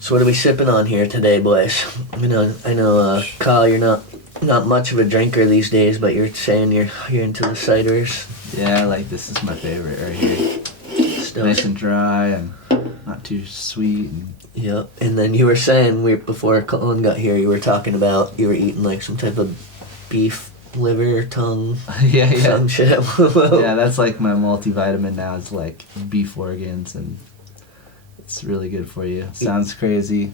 So what are we sipping on here today, boys? I know, Kyle, you're not much of a drinker these days, but you're saying you're into the ciders. Yeah, like this is my favorite right here. Still. Nice and dry and not too sweet. And Yep. And then you were saying before Collin got here, you were talking about you were eating like some type of beef liver tongue, yeah. some shit. Yeah, that's like my multivitamin now. It's like beef organs, and it's really good for you. Sounds crazy.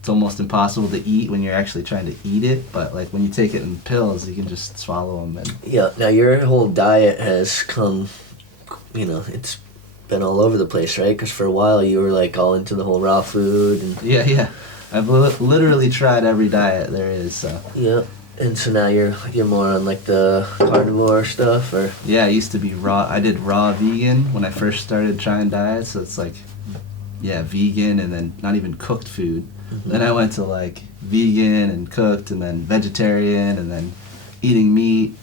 It's almost impossible to eat when you're actually trying to eat it, but like when you take it in pills, you can just swallow them. And Yeah. Now your whole diet has come, it's been all over the place, right? Because for a while you were like all into the whole raw food and yeah. I've literally tried every diet there is. So yeah. And so now you're more on like the carnivore stuff, or yeah, I used to be raw. I did raw vegan when I first started trying diets. So it's like, yeah, vegan and then not even cooked food. Then I went to like vegan and cooked and then vegetarian and then eating meat.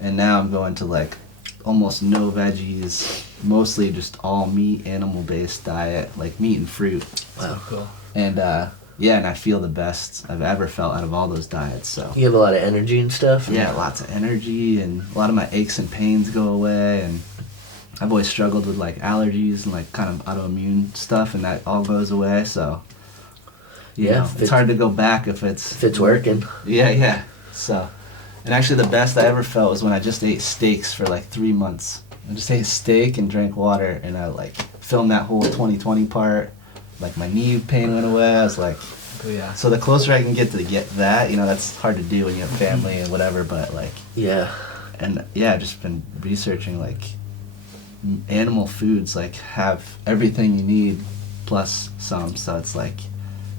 And now I'm going to like almost no veggies, mostly just all meat, animal-based diet, like meat and fruit. So cool. And yeah, and I feel the best I've ever felt out of all those diets. So you have a lot of energy and stuff. yeah, lots of energy and a lot of my aches and pains go away. And I've always struggled with like allergies and like kind of autoimmune stuff, and that all goes away. So Yeah, it's hard to go back if it's working. Yeah. So, and actually the best I ever felt was when I just ate steaks for like 3 months. I just ate steak and drank water, and I like filmed that whole 2020 part. Like my knee pain went away. I was like, Oh, yeah. so the closer I can get to get that, that's hard to do when you have family and whatever. But like, Yeah. and yeah, I've just been researching like animal foods like have everything you need plus some. So it's like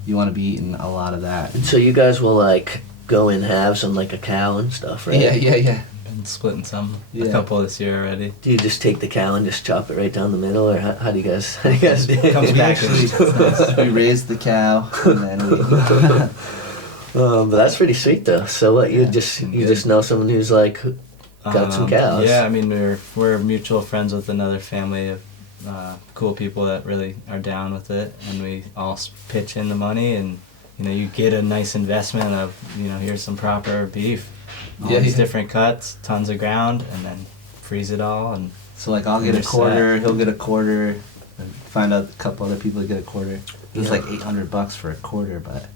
you want to be eating a lot of that. And so you guys will like go in halves on like a cow and stuff, right? Yeah. Been I'm splitting a Yeah. couple this year already. Do you just take the cow and just chop it right down the middle, or how do you guys do it? Comes We packaged. It's nice. we raised the cow and then we. But that's pretty sweet though. So what you Yeah, just know someone who's like got some cows. Yeah, I mean we're mutual friends with another family of cool people that really are down with it, and we all pitch in the money, and you get a nice investment of here's some proper beef, all these different cuts, tons of ground, and then freeze it all, and So like I'll get a quarter, he'll get a quarter, and find out a couple other people get a quarter. It's like $800 for a quarter, but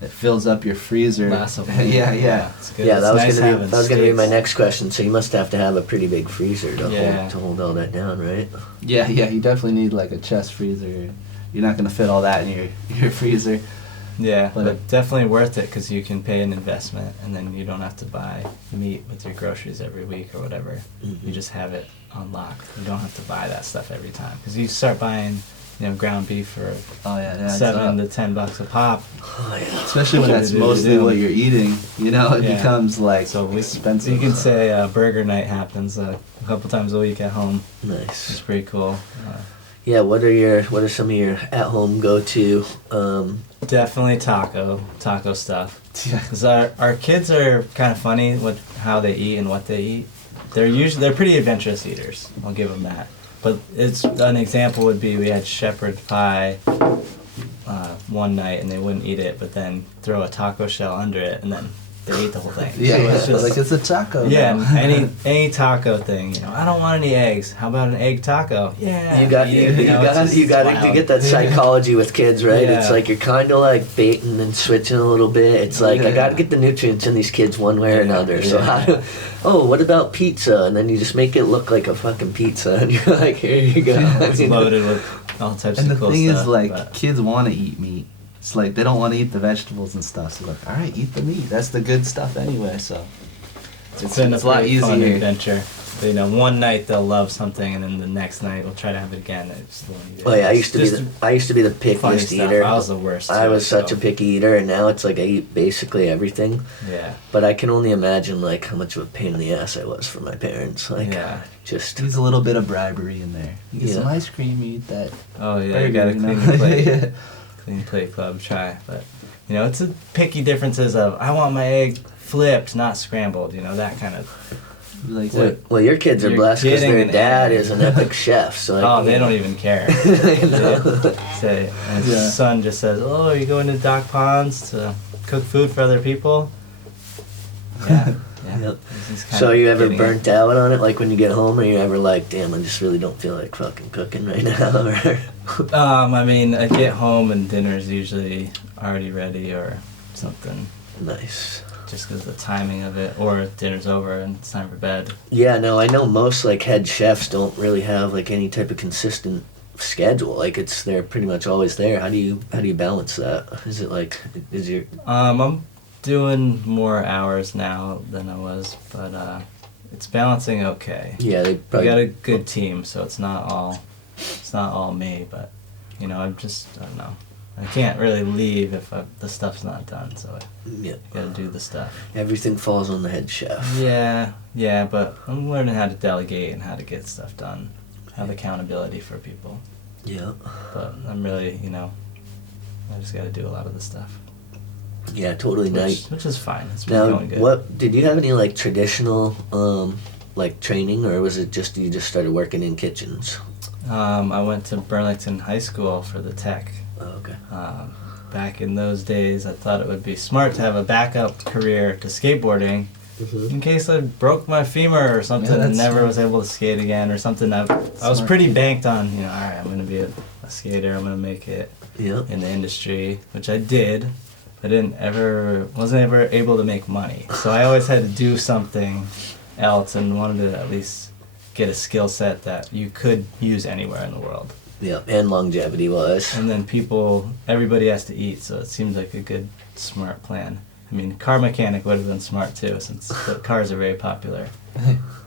it fills up your freezer. massive. Yeah. It's good. Yeah, It's that was nice gonna having be my steaks. next question. So you must have to have a pretty big freezer to Yeah. hold all that down, right? Yeah, you definitely need like a chest freezer. You're not gonna fit all that in your freezer. Yeah, But- but definitely worth it because you can pay an investment, and then you don't have to buy meat with your groceries every week or whatever. Mhm. You just have it on lock. You don't have to buy that stuff every time because you start buying, ground beef for Oh yeah, it's $7 up. to $10 a pop. Oh yeah. Especially when that's mostly what you're eating. It Yeah. becomes like So expensive. you can say burger night happens a couple times a week at home. It's Nice. pretty cool. Yeah. What are some of your at home go to? Definitely taco stuff. Yeah. Because our kids are kind of funny with how they eat and what they eat. They're pretty adventurous eaters. I'll give them that. But it's an example would be we had shepherd pie one night and they wouldn't eat it, but then throw a taco shell under it and then they ate the whole thing. Yeah, So it's just, like it's a taco. yeah, now. any taco thing. I don't want any eggs. How about an egg taco? Yeah. You got eat you, it, you know, it's got just you got to wild. get that psychology with kids, right? Yeah. It's like you're kind of like baiting and switching a little bit. It's like I got to Yeah. get the nutrients in these kids one way or Yeah, another. So yeah. what about pizza? And then you just make it look like a fucking pizza, and you're like, here you go. It's loaded with all types And of the cool thing stuff. is, like, but- kids want to eat meat. It's like they don't want to eat the vegetables and stuff. So like, all right, eat the meat. That's the good stuff anyway. So It's been it's a a lot pretty fun easier. adventure. One night they'll love something, and then the next night we'll try to have it again. And just won't eat it. Oh yeah, I used to Just be the funny pickiest stuff. eater. I was the worst. I too, was such so, a picky eater, and now it's like I eat basically everything. Yeah. But I can only imagine like how much of a pain in the ass I was for my parents. Like, Yeah. just There's a little bit of bribery in there. You get Yeah. some ice cream, you eat that. Oh yeah, burger, you gotta you clean know? your plate. Yeah. Clean plate club. Try, but it's a picky differences of I want my egg flipped, not scrambled. That kind of. Like well, your kids are You're blessed because getting their an dad egg. is an epic chef. So like, Oh, they don't even care. I know. Say, and his Yeah. son just says, "Oh, are you going to Doc Ponds to cook food for other people?" Yeah. Yeah. Yep. He's kind So of you ever getting it. burnt out on it? Like when you get home, or you ever like, damn, I just really don't feel like fucking cooking right now? Or I mean, I get home and dinner's usually already ready or something, nice. just because of the timing of it, or dinner's over and it's time for bed. Yeah, no, I know most like head chefs don't really have like any type of consistent schedule. Like they're pretty much always there. How do you balance that? Is it like is your I'm doing more hours now than I was, but it's balancing okay. yeah they We probably got a good team, so it's not all me, but I don't know. I can't really leave if the stuff's not done, so yeah I gotta do the stuff. everything falls on the head chef. Yeah, but I'm learning how to delegate and how to get stuff done, have accountability for people. Yeah. But I'm really, I just gotta do a lot of the stuff, Yeah, totally nice. which is fine. It's been Now, going good. what did you have any like traditional like training, or was it just you just started working in kitchens? I went to Burlington High School for the tech. Oh, okay. Back in those days, I thought it would be smart to have a backup career to skateboarding in case I broke my femur or something Yeah, and that's never smart. was able to skate again or something. I was Smart. pretty banked on, all right, I'm going to be a skater, I'm going to make it Yeah. in the industry, which I did. I wasn't ever able to make money. So I always had to do something else and wanted to at least get a skill set that you could use anywhere in the world. Yeah, and longevity wise. And then everybody has to eat, so it seems like a good, smart plan. I mean, car mechanic would have been smart too, since the cars are very popular.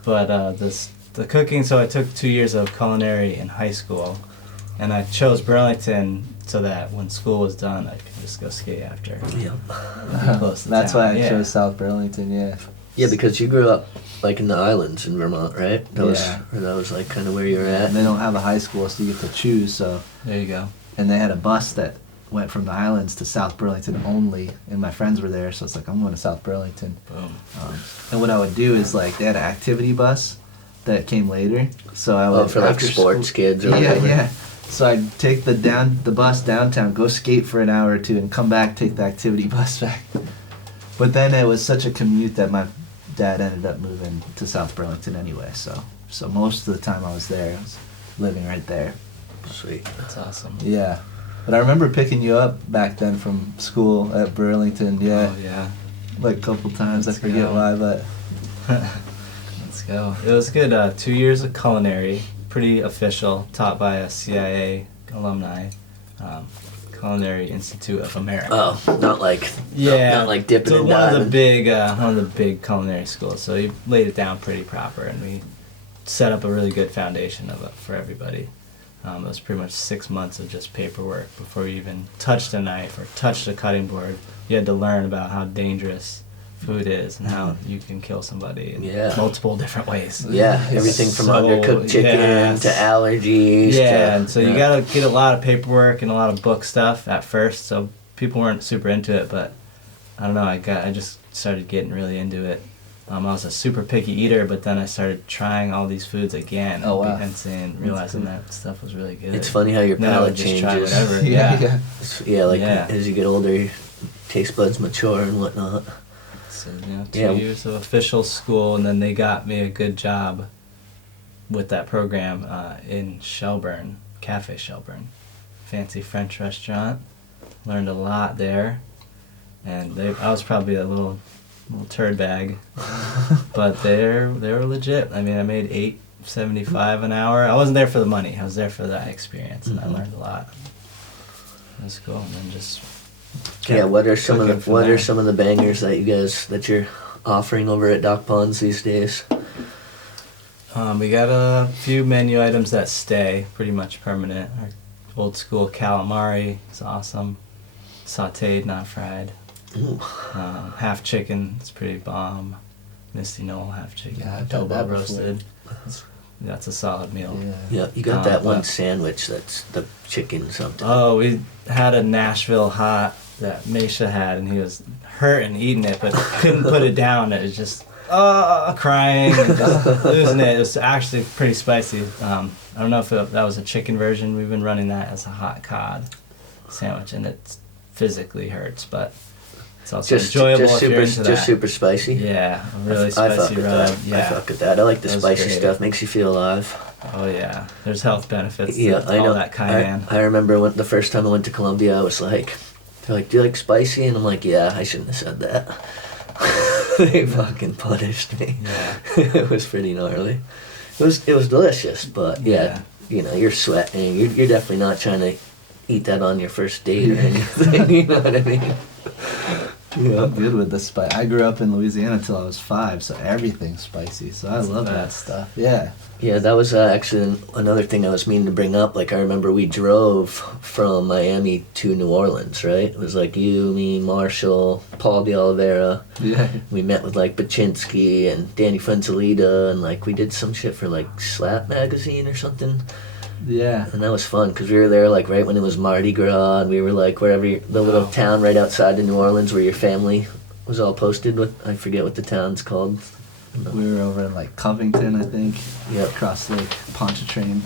But the cooking, so I took 2 years of culinary in high school, and I chose Burlington so that when school was done, I could just go skate after. Yeah. Close to That's town. why I Yeah. chose South Burlington. Yeah. Yeah, because you grew up like in the islands in Vermont, right? That Yeah. that was like kind of where you were at. And they don't have a high school, so you get to choose. So, There you go. and they had a bus that went from the islands to South Burlington only, and my friends were there, so it's like I'm going to South Burlington. Boom. And what I would do is like they had an activity bus that came later, so I would for like after sports school- kids or yeah, whatever. yeah. So I'd take the bus downtown, go skate for an hour or two, and come back, take the activity bus back. But then it was such a commute that my dad ended up moving to South Burlington anyway. So most of the time I was there, I was living right there. Sweet. That's awesome. Yeah. But I remember picking you up back then from school at Burlington. Yeah, Oh, yeah. like a couple times. Let's I forget go. why, but Let's go. It was good. 2 years of culinary, pretty official, taught by a CIA alumni, Culinary Institute of America. Oh, not like not like dipping so and one diving. of the big culinary schools. So he laid it down pretty proper, and we set up a really good foundation of it for everybody. It was pretty much 6 months of just paperwork before you even touched a knife or touched a cutting board. You had to learn about how dangerous food is and how you can kill somebody in Yeah. multiple different ways. Yeah, everything from So, undercooked chicken yes. to allergies. Yeah, to, and so you gotta get a lot of paperwork and a lot of book stuff at first. So people weren't super into it, but I don't know. I just started getting really into it. I was a super picky eater, but then I started trying all these foods again. Oh, wow. And seeing, realizing that stuff was really good. It's funny how your Then I palate would just try changes. whatever. yeah. Yeah, like Yeah. as you get older, your taste buds mature and whatnot. So, 2 Yeah. years of official school, and then they got me a good job with that program in Shelburne, Cafe Shelburne. Fancy French restaurant. Learned a lot there. And I was probably a little turd bag, but they were legit. I mean, I made $8.75 an hour. I wasn't there for the money. I was there for that experience, and I learned a lot. It was cool, and then just Yeah, what are some cooking of the from what there. are some of the bangers that you're offering over at Doc Ponds these days? We got a few menu items that stay pretty much permanent. Our old school calamari is awesome, sautéed, not fried. Ooh. Half chicken, it's pretty bomb. Misty Knoll half chicken, Yeah, I've had double that before. roasted. That's a solid meal. Yeah. Yeah, you got that one but- sandwich that's the chicken something. Oh, we had a Nashville hot that Mesha had, and he was hurting eating it, but couldn't put it down. It was just crying and just losing it. It was actually pretty spicy. I don't know if that was a chicken version. We've been running that as a hot cod sandwich, and it physically hurts, but it's also enjoyable if you're into that. Just super spicy. Yeah, a really I spicy fuck with rub. that. I Yeah. fuck with that. I like the That was spicy great. stuff. Makes you feel alive. Oh yeah. There's health benefits. Yeah, to I know. all that cayenne. I remember when the first time I went to Colombia, I was like, they're like, "Do you like spicy?" And I'm like, "Yeah, I shouldn't have said that." They fucking punished me. Yeah. It was pretty gnarly. It was delicious, but yeah, you know, you're sweating. You're definitely not trying to eat that on your first date or anything. You know what I mean? Yeah. I'm good with the spice. I grew up in Louisiana till I was 5, so everything's spicy. So I love that best. stuff. Yeah. Yeah, that was actually another thing I was meaning to bring up. Like, I remember we drove from Miami to New Orleans, right? It was like you, me, Marshall, Paul de Oliveira. Yeah. We met with, like, Baczynski and Danny Frenzalita, and, like, we did some shit for, like, Slap Magazine or something. Yeah. And that was fun, because we were there, like, right when it was Mardi Gras, and we were, like, wherever, the little town right outside of New Orleans where your family was all posted with. I forget what the town's called. We were over in like Covington, I think. Yep. Across Lake Pontchartrain.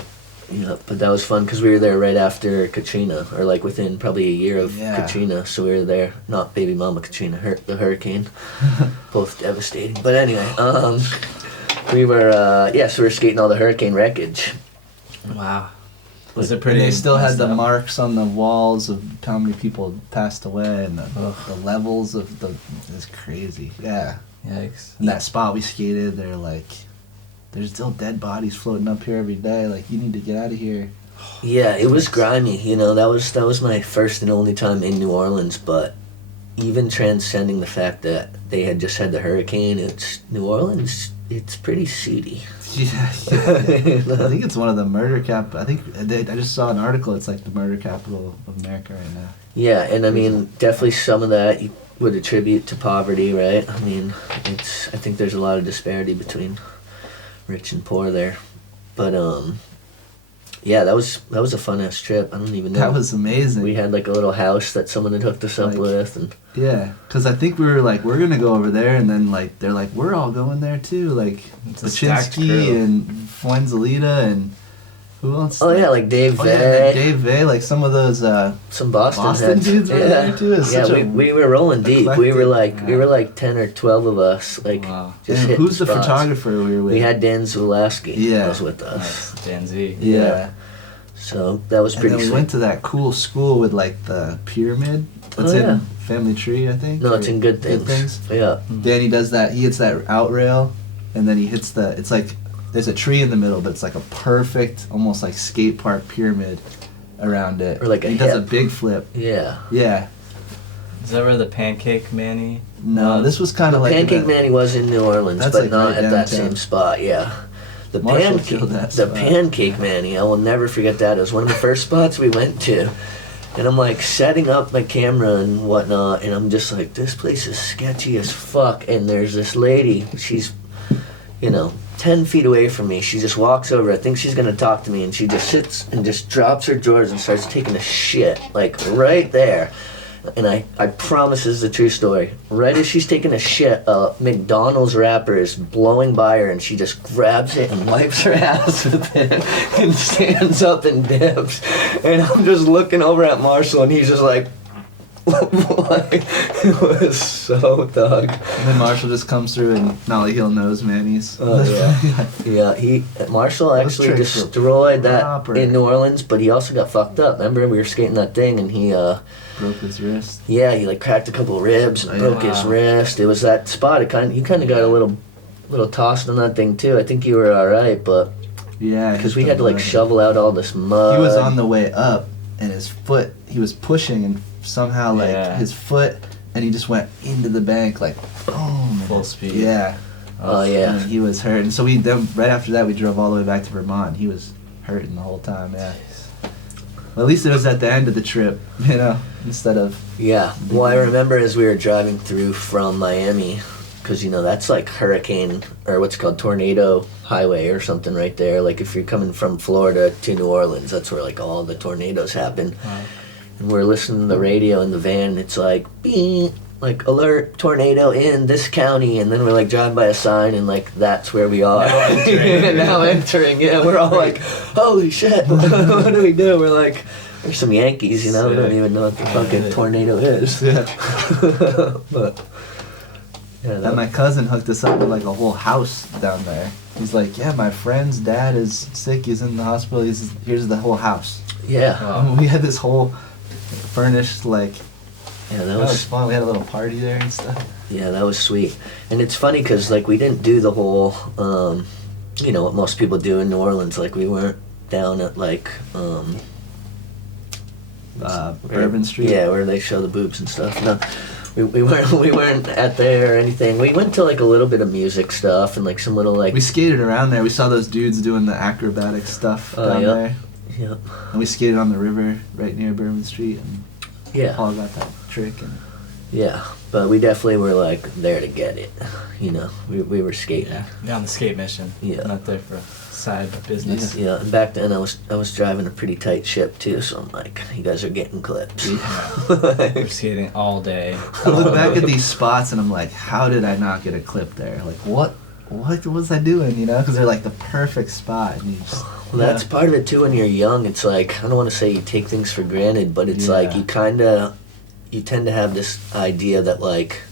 Yeah, but that was fun because we were there right after Katrina, or like within probably a year of Yeah. Katrina. So we were there, not baby mama Katrina, the hurricane, both devastating. But anyway, we were so we were skating all the hurricane wreckage. Wow. Was it pretty? And they still had messed the up? marks on the walls of how many people passed away, and the levels of the. It's crazy. Yeah. Yikes. And that spot we skated, they're like, there's still dead bodies floating up here every day. Like, you need to get out of here. Yeah, it was grimy. You know, that was my first and only time in New Orleans. But even transcending the fact that they had just had the hurricane, it's New Orleans. It's pretty seedy. Yeah, I think it's one of the murder I think I just saw an article. It's like the murder capital of America right now. Yeah, and I mean, definitely some of that. would attribute to poverty, right? I mean, I think there's a lot of disparity between rich and poor there. But yeah, that was a fun ass trip. I don't even know. That was amazing. We had like a little house that someone had hooked us up with, and yeah, because I think we were like, we're gonna go over there, and then like they're like, we're all going there too, like It's a stacked crew. Baczynski and Fuenzalita and who else? oh yeah, like Dave Oh Vay, yeah, Dave Vay, like some of those some Boston Boston dudes were there too. It's Yeah, such a we were rolling deep. We were eclectic- like 10 or 12 of us, like Wow. just And hitting who's the spots. photographer we were with? We had Dan Zulawski Yeah. was with us. Nice. Dan Z. yeah. So that was And pretty then we sweet. went to that cool school with like the pyramid. That's Oh, in yeah. Family Tree, I think. No, it's or in Good Things. Yeah. Danny does that. He hits that out rail, and then he hits the. It's like there's a tree in the middle, but it's like a perfect, almost like skate park pyramid around it. Or like a he does a hip. big flip. Yeah. Yeah. Is that where the Pancake Manny? No, this was kind of like Pancake in a- Manny was in New Orleans, That's but like not right at that downtown. same spot. Yeah. The Marshall killed that the spot. Pancake Manny, I will never forget that. It was one of the first spots we went to. And I'm like setting up my camera and whatnot, and I'm just like, this place is sketchy as fuck. And there's this lady, she's, 10 feet away from me. She just walks over. I think she's gonna talk to me, and she just sits and just drops her drawers and starts taking a shit, like right there. And I promise this is a true story. Right as she's taking a shit, a McDonald's wrapper is blowing by her, and she just grabs it and wipes her ass with it and stands up and dips. And I'm just looking over at Marshall, and he's just like, it was so thug. And then Marshall just comes through and Nolly Hill knows Manny's. Oh yeah, yeah. Marshall Those actually tricks were destroyed that proper. in New Orleans, but he also got fucked up. Remember, we were skating that thing, and he Broke his wrist. yeah, he like cracked a couple of ribs and Oh, broke his wow. wrist. It was that spot. You kind of got a little tossed on that thing too. I think you were all right, but Yeah. because hit we the had to like mud. shovel out all this mud. He was on the way up, and his foot, he was pushing, and somehow, like, Yeah. his foot, and he just went into the bank, like, boom. Full speed. Yeah. Oh yeah. And he was hurt. And so then right after that, we drove all the way back to Vermont. He was hurting the whole time, yeah. Well, at least it was at the end of the trip, instead of... Yeah. Well, I remember as we were driving through from Miami, because that's like hurricane or what's called tornado highway or something right there. Like if you're coming from Florida to New Orleans, that's where like all the tornadoes happen. Wow. And we're listening to the radio in the van. It's like, beep, like alert tornado in this county, and then we're like driving by a sign, and like that's where we are. Now entering. And now entering. Yeah, we're all like, holy shit, what do we do? We're like, there's some Yankees, we don't Sick. even know what the fucking tornado is. Yeah. But yeah, And my cousin hooked us up with, like, a whole house down there. He's like, yeah, my friend's dad is sick. He's in the hospital. Here's the whole house. yeah, Wow. And we had this whole furnished, like... yeah, That was fun. We had a little party there and stuff. Yeah, that was sweet. And it's funny because, like, we didn't do the whole, what most people do in New Orleans. Like, we weren't down at, like, Bourbon Street. Yeah, where they show the boobs and stuff. No, we weren't at there or anything. We went to, like, a little bit of music stuff and, like, some little, like... We skated around there. We saw those dudes doing the acrobatic stuff Oh, down yeah. there. Yeah. And we skated on the river right near Bourbon Street. And Yeah. Paul got that trick. And Yeah. But we definitely were, like, there to get it. We were skating. Yeah, on the skate mission. Yeah. Not there for side business. Yeah, and back then I was driving a pretty tight ship too, so I'm like, you guys are getting clips. We're skating all day. I look back at these spots and I'm like, how did I not get a clip there? Like, what was I doing, Because they're like the perfect spot. And you just, Well, that's part of it too. When you're young, it's like, I don't want to say you take things for granted, but it's like you tend to have this idea that like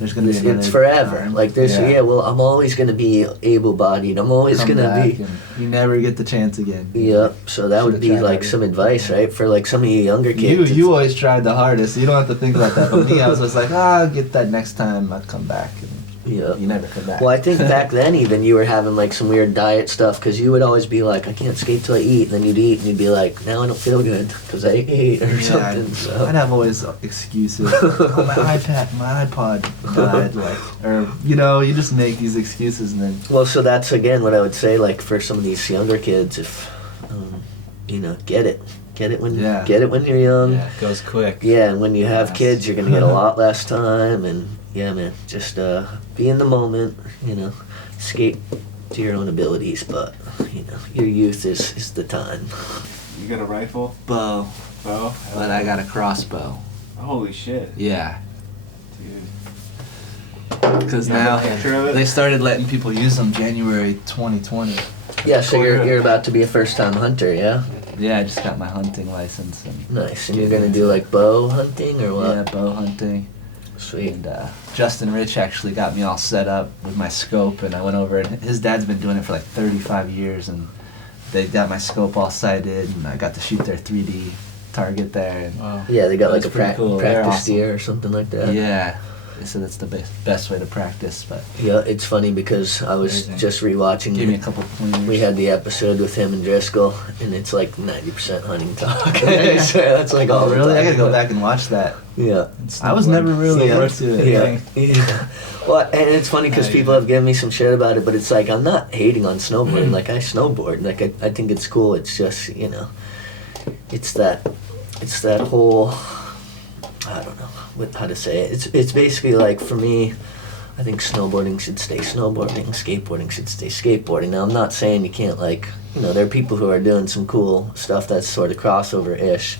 there's gonna be it's forever. time. Like there's well, I'm always gonna be able-bodied. I'm always Come gonna back be. and you never get the chance again. Yep. So that would Should've be tried like harder. some advice, right, for like some of you younger kids. You always tried the hardest. You don't have to think about that. But me, I was just like, I'll get that next time. I'll come back. And Yeah. you never come back. Well, I think back then even you were having like some weird diet stuff because you would always be like, I can't skate till I eat, and then you'd eat and you'd be like, now I don't feel good because I ate or something. So. I'd have always excuses. Oh, my iPod died, or you just make these excuses and then. Well, so that's again what I would say, like for some of these younger kids, if get it, Get it when Yeah. get it when you're young. Yeah, it goes quick. Yeah, and when you have Yes. kids, you're gonna get a lot less time. And yeah, man, just be in the moment. You know, skate to your own abilities, but you know, your youth is the time. You got a rifle? Bow, Bow? but I got a crossbow. Holy shit, Yeah, dude. because You have now a picture of it? they started letting people use them January 2020. Yeah, so Cool. you're about to be a first time hunter, yeah? Yeah, I just got my hunting license and Nice. And you're gonna do like bow hunting or what? yeah, bow hunting. Sweet. And Justin Rich actually got me all set up with my scope, and I went over and his dad's been doing it for like 35 years, and they got my scope all sighted, and I got to shoot their 3D target there. And Wow. Yeah, they got like That's a pretty cool. They're practice awesome. deer or something like that. yeah, they said that's the best way to practice, but Yeah, it's funny because I was Amazing. just rewatching. give me a couple pointers. We had the episode with him and Driscoll, and it's like 90% hunting talk. I swear, that's like all Oh we're really? I talking gotta go about. back and watch that. Yeah. I was never really Yeah. into it. Yeah. Yeah. Well, and it's funny because Yeah, people yeah. have given me some shit about it, but it's like I'm not hating on snowboarding. Mm-hmm. Like I snowboard. Like I think it's cool. It's just it's that whole I don't know how to say it. It's basically like for me. I think snowboarding should stay snowboarding. Skateboarding should stay skateboarding. Now I'm not saying you can't there are people who are doing some cool stuff that's sort of crossover-ish,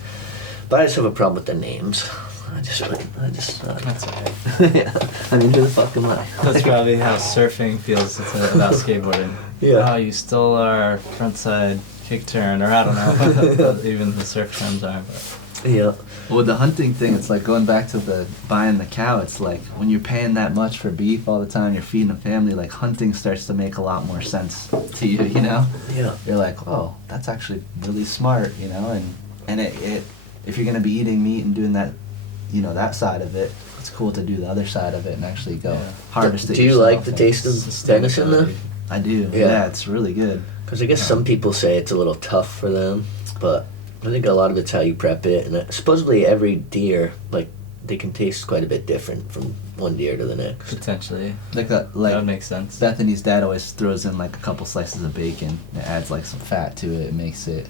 but I just have a problem with the names. I just That's alright. yeah. I mean, who the fuck am I? That's probably how surfing feels about skateboarding. Yeah. Oh, you stole our frontside kick turn, or I don't know what even the surf terms are. But Yeah. Well, with the hunting thing, it's like going back to the buying the cow. It's like when you're paying that much for beef all the time, you're feeding a family. Like hunting starts to make a lot more sense to you. You know, Yeah. you're like, oh, that's actually really smart. You know, and it if you're gonna be eating meat and doing that, that side of it, it's cool to do the other side of it and actually go Yeah. harvest it. Do you yourself like the and- taste of venison though? sustainability. I do. Yeah. Yeah, it's really good. Because I guess some people say it's a little tough for them, but I think a lot of it's how you prep it. And supposedly every deer, they can taste quite a bit different from one deer to the next. Potentially. Like That would make sense. Bethany's dad always throws in like a couple slices of bacon. It adds like some fat to it. It makes it.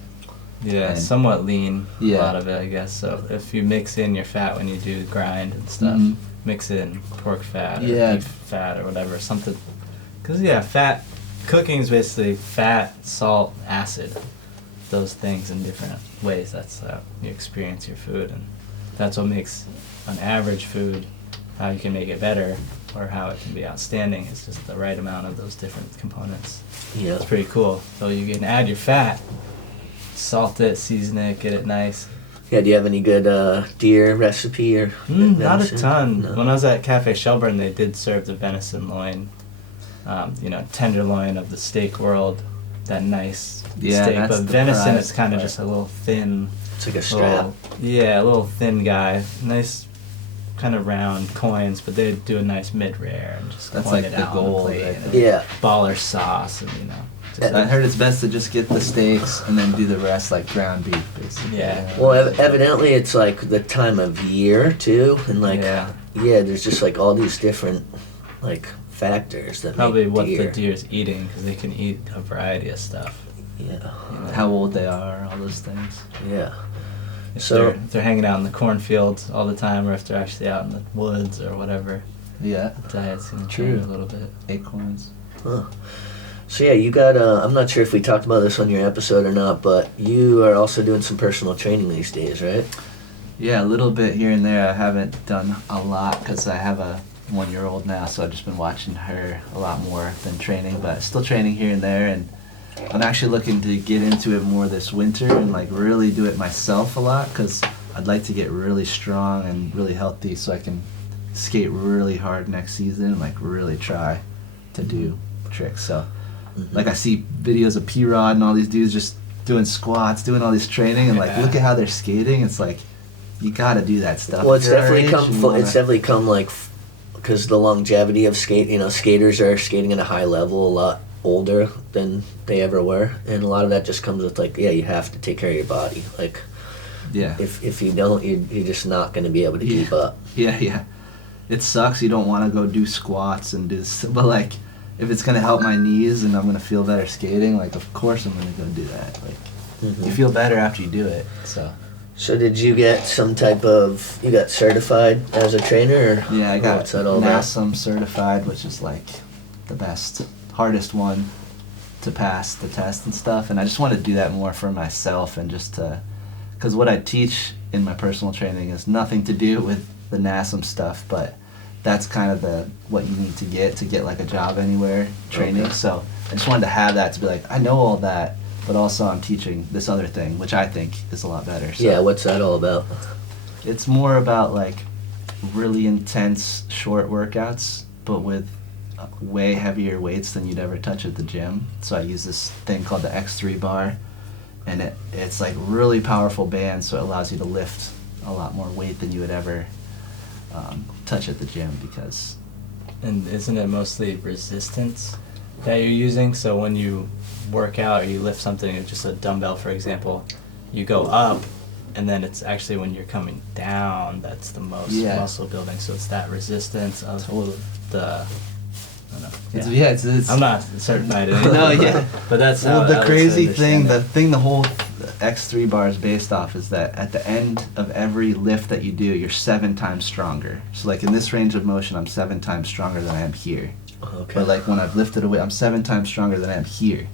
Yeah, And- somewhat lean, Yeah. a lot of it, I guess. So if you mix in your fat when you do grind and stuff, Mhm. mix in pork fat or Yeah. beef fat or whatever, something. Because, fat, cooking is basically fat, salt, acid. Those things in different ways. That's how you experience your food. And that's what makes an average food, how you can make it better or how it can be outstanding. It's just the right amount of those different components. Yeah. It's pretty cool. So you can add your fat, salt it, season it, get it nice. Yeah, do you have any good deer recipe or Not a venison? ton. No. When I was at Cafe Shelburne, they did serve the venison loin, tenderloin of the steak world, that nice Yeah, steak. that's But the venison prized is kind of part. just a little thin, It's like a strap. a little thin guy. Nice, kind of round coins, but they do a nice mid rare and just That's coin like it the out gold, on the plate. I and think. Yeah. baller sauce and just I heard it's best to just get the steaks and then do the rest like ground beef, basically. Yeah. Well, evidently it's like the time of year too, and Yeah. there's just like all these different factors that probably make what deer. the deer's eating because they can eat a variety of stuff. Yeah. you know. How old they are, all those things. Yeah. If So- they're hanging out in the cornfields all the time, or if they're actually out in the woods or whatever, Yeah, the diet's gonna True. change a little bit. acorns. Huh. So yeah, you got. I'm not sure if we talked about this on your episode or not, but you are also doing some personal training these days, right? Yeah, a little bit here and there. I haven't done a lot because I have a 1-year-old now, so I've just been watching her a lot more than training, but still training here and there. And I'm actually looking to get into it more this winter and really do it myself a lot because I'd like to get really strong and really healthy so I can skate really hard next season and really try to do tricks. So I see videos of P-Rod and all these dudes just doing squats, doing all this training, and Yeah. look at how they're skating. It's you gotta do that stuff. Well, If it's you're our definitely age come. and you wanna- It's definitely come because the longevity of skate. Skaters are skating at a high level a lot older than they ever were, and a lot of that just comes with you have to take care of your body. yeah, If you don't, you're just not going to be able to keep up. yeah. It sucks. You don't want to go do squats and do, but if it's gonna help my knees and I'm gonna feel better skating, of course I'm gonna go do that. you feel better after you do it. So did you get some type of, you got certified as a trainer? Or Yeah, I got what's that all about? NASM certified, which is like the best, hardest one to pass the test and stuff. And I just want to do that more for myself and just to, because what I teach in my personal training is nothing to do with the NASM stuff, but that's kind of what you need to get like a job anywhere training. Okay. So I just wanted to have that to be like, I know all that, but also I'm teaching this other thing, which I think is a lot better. So Yeah, what's that all about? it's more about like really intense short workouts, but with way heavier weights than you'd ever touch at the gym. So I use this thing called the X3 bar, and it's like really powerful band, so it allows you to lift a lot more weight than you would ever touch at the gym. Because And isn't it mostly resistance that you're using? So when you work out or you lift something, just a dumbbell, for example, you go up, and then it's actually when you're coming down that's the most muscle building. So it's that resistance of the. I don't know. it's I'm not certified in anything. No, yeah. But that's well, how the I would crazy understand thing, it. the whole X3 bar is based off is that at the end of every lift that you do, you're 7 times stronger. So like in this range of motion, I'm 7 times stronger than I am here. Okay. But like when I've lifted a weight, I'm 7 times stronger than I am here.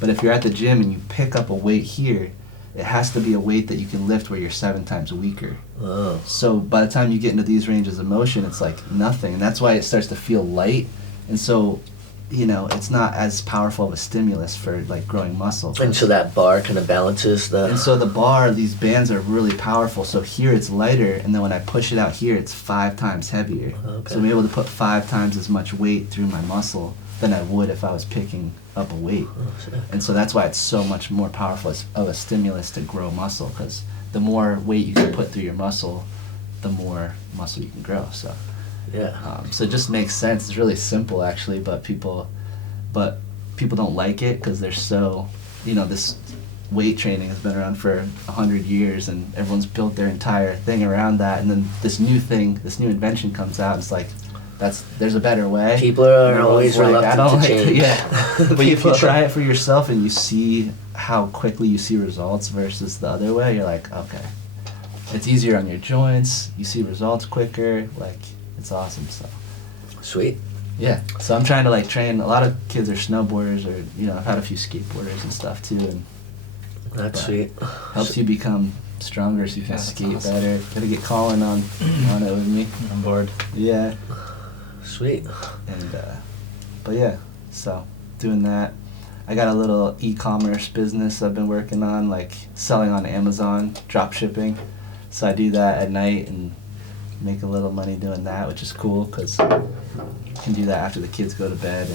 But if you're at the gym and you pick up a weight here, it has to be a weight that you can lift where you're 7 times weaker. Oh. So by the time you get into these ranges of motion, it's like nothing. And that's why it starts to feel light. And so, it's not as powerful of a stimulus for like growing muscle. And so that bar kind of balances the... And so the bar, these bands are really powerful. So here it's lighter, and then when I push it out here, it's 5 times heavier. Okay. So I'm able to put 5 times as much weight through my muscle than I would if I was picking up a weight. Oh, sick. And so that's why it's so much more powerful of a stimulus to grow muscle, because the more weight you can put through your muscle, the more muscle you can grow. So it just makes sense. It's really simple actually, but people don't like it because they're so, this weight training has been around for 100 years and everyone's built their entire thing around that, and then this new invention comes out, and it's like, there's a better way. People are And always everyone's like, reluctant to change. Yeah. But if you try it for yourself and you see how quickly you see results versus the other way, you're like, okay, it's easier on your joints, you see results quicker, like, it's awesome. So Sweet. yeah, so I'm trying to like train. A lot of kids are snowboarders, or I've had a few skateboarders and stuff too, and That's but sweet. helps you become stronger so you can Yeah, that's skate awesome. better. Gotta get Collin on it with me. On board. Yeah, Sweet. and but yeah, so doing that. I got a little e-commerce business I've been working on, like selling on Amazon, drop shipping. So I do that at night and make a little money doing that, which is cool because you can do that after the kids go to bed,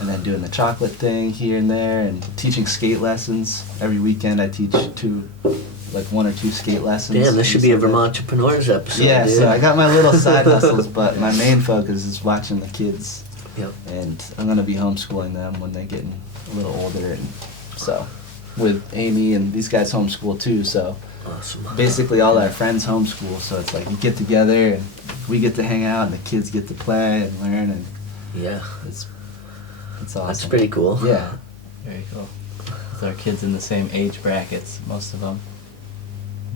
and then doing the chocolate thing here and there, and teaching skate lessons. Every weekend I teach 1 or 2 skate lessons. Damn, this should be a So that- Vermont Entrepreneurs episode, Yeah, dude. so I got my little side hustles, but my main focus is watching the kids. Yep. And I'm gonna be homeschooling them when they're getting a little older, and so with Amy and these guys homeschool too. So Awesome. basically all our friends homeschool. So it's like we get together and we get to hang out, and the kids get to play and learn, and Yeah. it's awesome. That's pretty cool. Yeah. Very cool. With our kids in the same age brackets, most of them.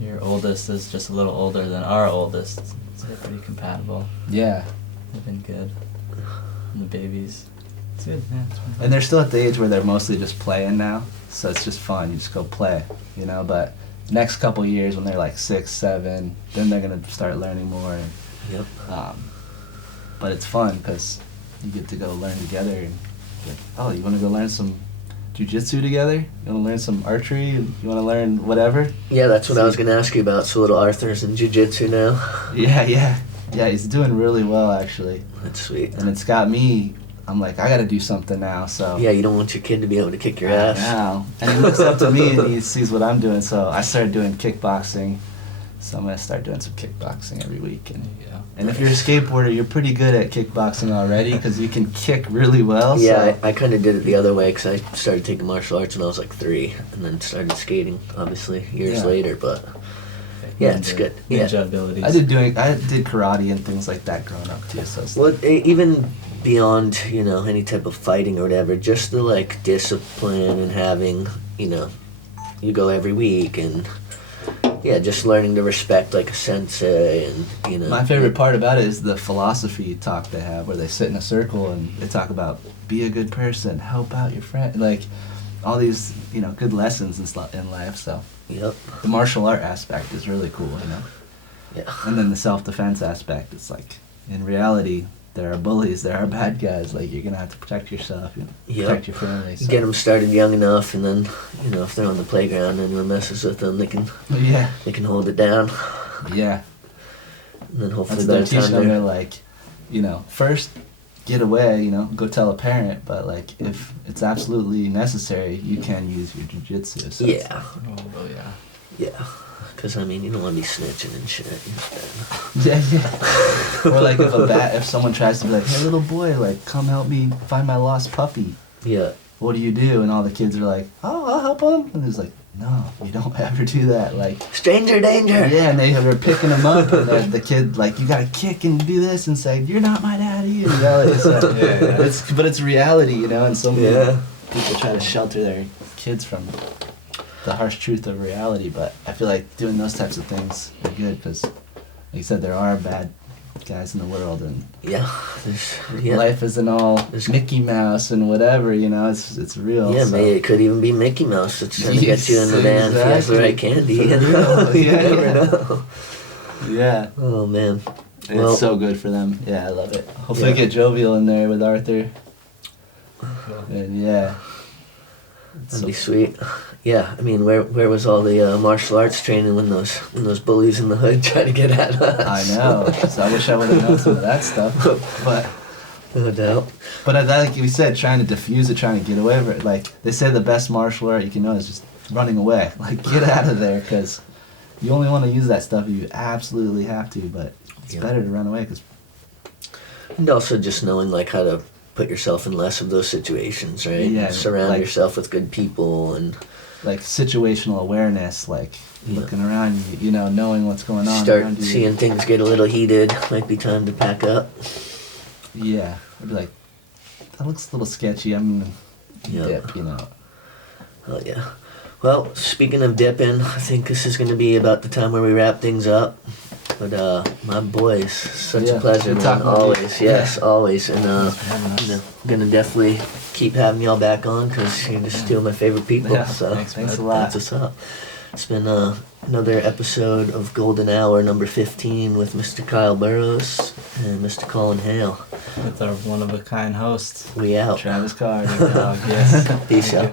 Your oldest is just a little older than our oldest, so they're pretty compatible. Yeah. They've been good. And the babies, it's good. Yeah, it's been fun. And they're still at the age where they're mostly just playing now, so it's just fun. You just go play, But next couple years, when they're like 6, 7, then they're gonna start learning more. And, Yep. but it's fun because you get to go learn together. And like, oh, you want to go learn some jiu-jitsu together? You want to learn some archery? You want to learn whatever? Yeah, that's what I was going to ask you about. So little Arthur's in jiu-jitsu now. Yeah. He's doing really well actually, That's sweet. and it's got me. I'm like, I got to do something now. So Yeah, you don't want your kid to be able to kick your ass. now, and he looks up to me and he sees what I'm doing. So I started doing kickboxing. So I'm gonna start doing some kickboxing every week. And There you go. and if you're a skateboarder, you're pretty good at kickboxing already because you can kick really well. Yeah, So. I kind of did it the other way because I started taking martial arts when I was like 3, and then started skating, obviously, years Yeah. later, but yeah, it's Ninja- good. Yeah. Ninja abilities. I did karate and things like that growing up too. So it's Well, even beyond, any type of fighting or whatever, just the, discipline and having, you go every week, and yeah, just learning to respect like a sensei, and you know. My favorite part about it is the philosophy talk they have, where they sit in a circle and they talk about be a good person, help out your friend, like all these, you know, good lessons and stuff in life. So Yep. the martial art aspect is really cool, you know. Yeah. And then the self-defense aspect, it's like in reality there are bullies, there are bad guys. Like you're gonna have to protect yourself, you know, Yep. protect your family. So. Get them started young enough, and then you know if they're on the playground and anyone messes with them, they can hold it down, Yeah. and then hopefully That's by they're the time teaching them. They're they're like, you know, first get away, you know, go tell a parent. But like, if it's absolutely necessary, you can use your jujitsu. So it's- yeah, Oh yeah. yeah, because I mean you don't want to be snitching and shit. Yeah. Or like if someone tries to be like, hey little boy, like come help me find my lost puppy. Yeah, What do you do? And all the kids are like, oh, I'll help him. And he's like, no, you don't ever do that. Like. stranger danger. Yeah, and they're picking him up, and the kid like, you gotta kick and do this and say, you're not my daddy, and yell at you. So, but it's reality, you know, and so many Yeah. people try to shelter their kids from the harsh truth of reality. But I feel like doing those types of things are good because, like you said, there are bad guys in the world, and Yeah, yeah. life isn't all There's- Mickey Mouse and whatever, you know. It's real. Yeah, so. maybe it could even be Mickey Mouse that's trying to get you in the van if he has the right candy. For You know? real. You Yeah, never yeah. know. Yeah. Oh man. And Well- it's so good for them. Yeah, I love it. Hopefully Yeah. get Jovial in there with Arthur. And yeah. It's That'd so- be sweet. Yeah, I mean, where was all the martial arts training when those bullies in the hood tried to get at us? I know. So I wish I would have known some of that stuff. But No doubt. like we said, trying to diffuse it, trying to get away from it. Like they say, the best martial art you can know is just running away. Like get out of there, because you only want to use that stuff if you absolutely have to. But it's Yeah. better to run away, because And also just knowing like how to put yourself in less of those situations, right? Yeah, Surround like- yourself with good people, and like situational awareness, like Yeah. looking around you, you know, knowing what's going on start around you. seeing things get a little heated. Might be time to pack up. Yeah, I'd be like, that looks a little sketchy. I'm gonna Yeah. dip, you know. Oh yeah. Well, speaking of dipping, I think this is going to be about the time where we wrap things up. But my boys, such Yeah, a pleasure, good man. talking with you. Always, yes, Yeah. always. And Thanks for having us. you know, I'm gonna definitely keep having y'all back on because you're just two of my favorite people. Yeah, So thanks a lot. That's what's up. It's been another episode of Golden Hour number 15 with Mr. Kyle Burroughs and Mr. Collin Hale. With our one-of-a-kind host. We out. Travis Carr. Dog, yes. Peace out.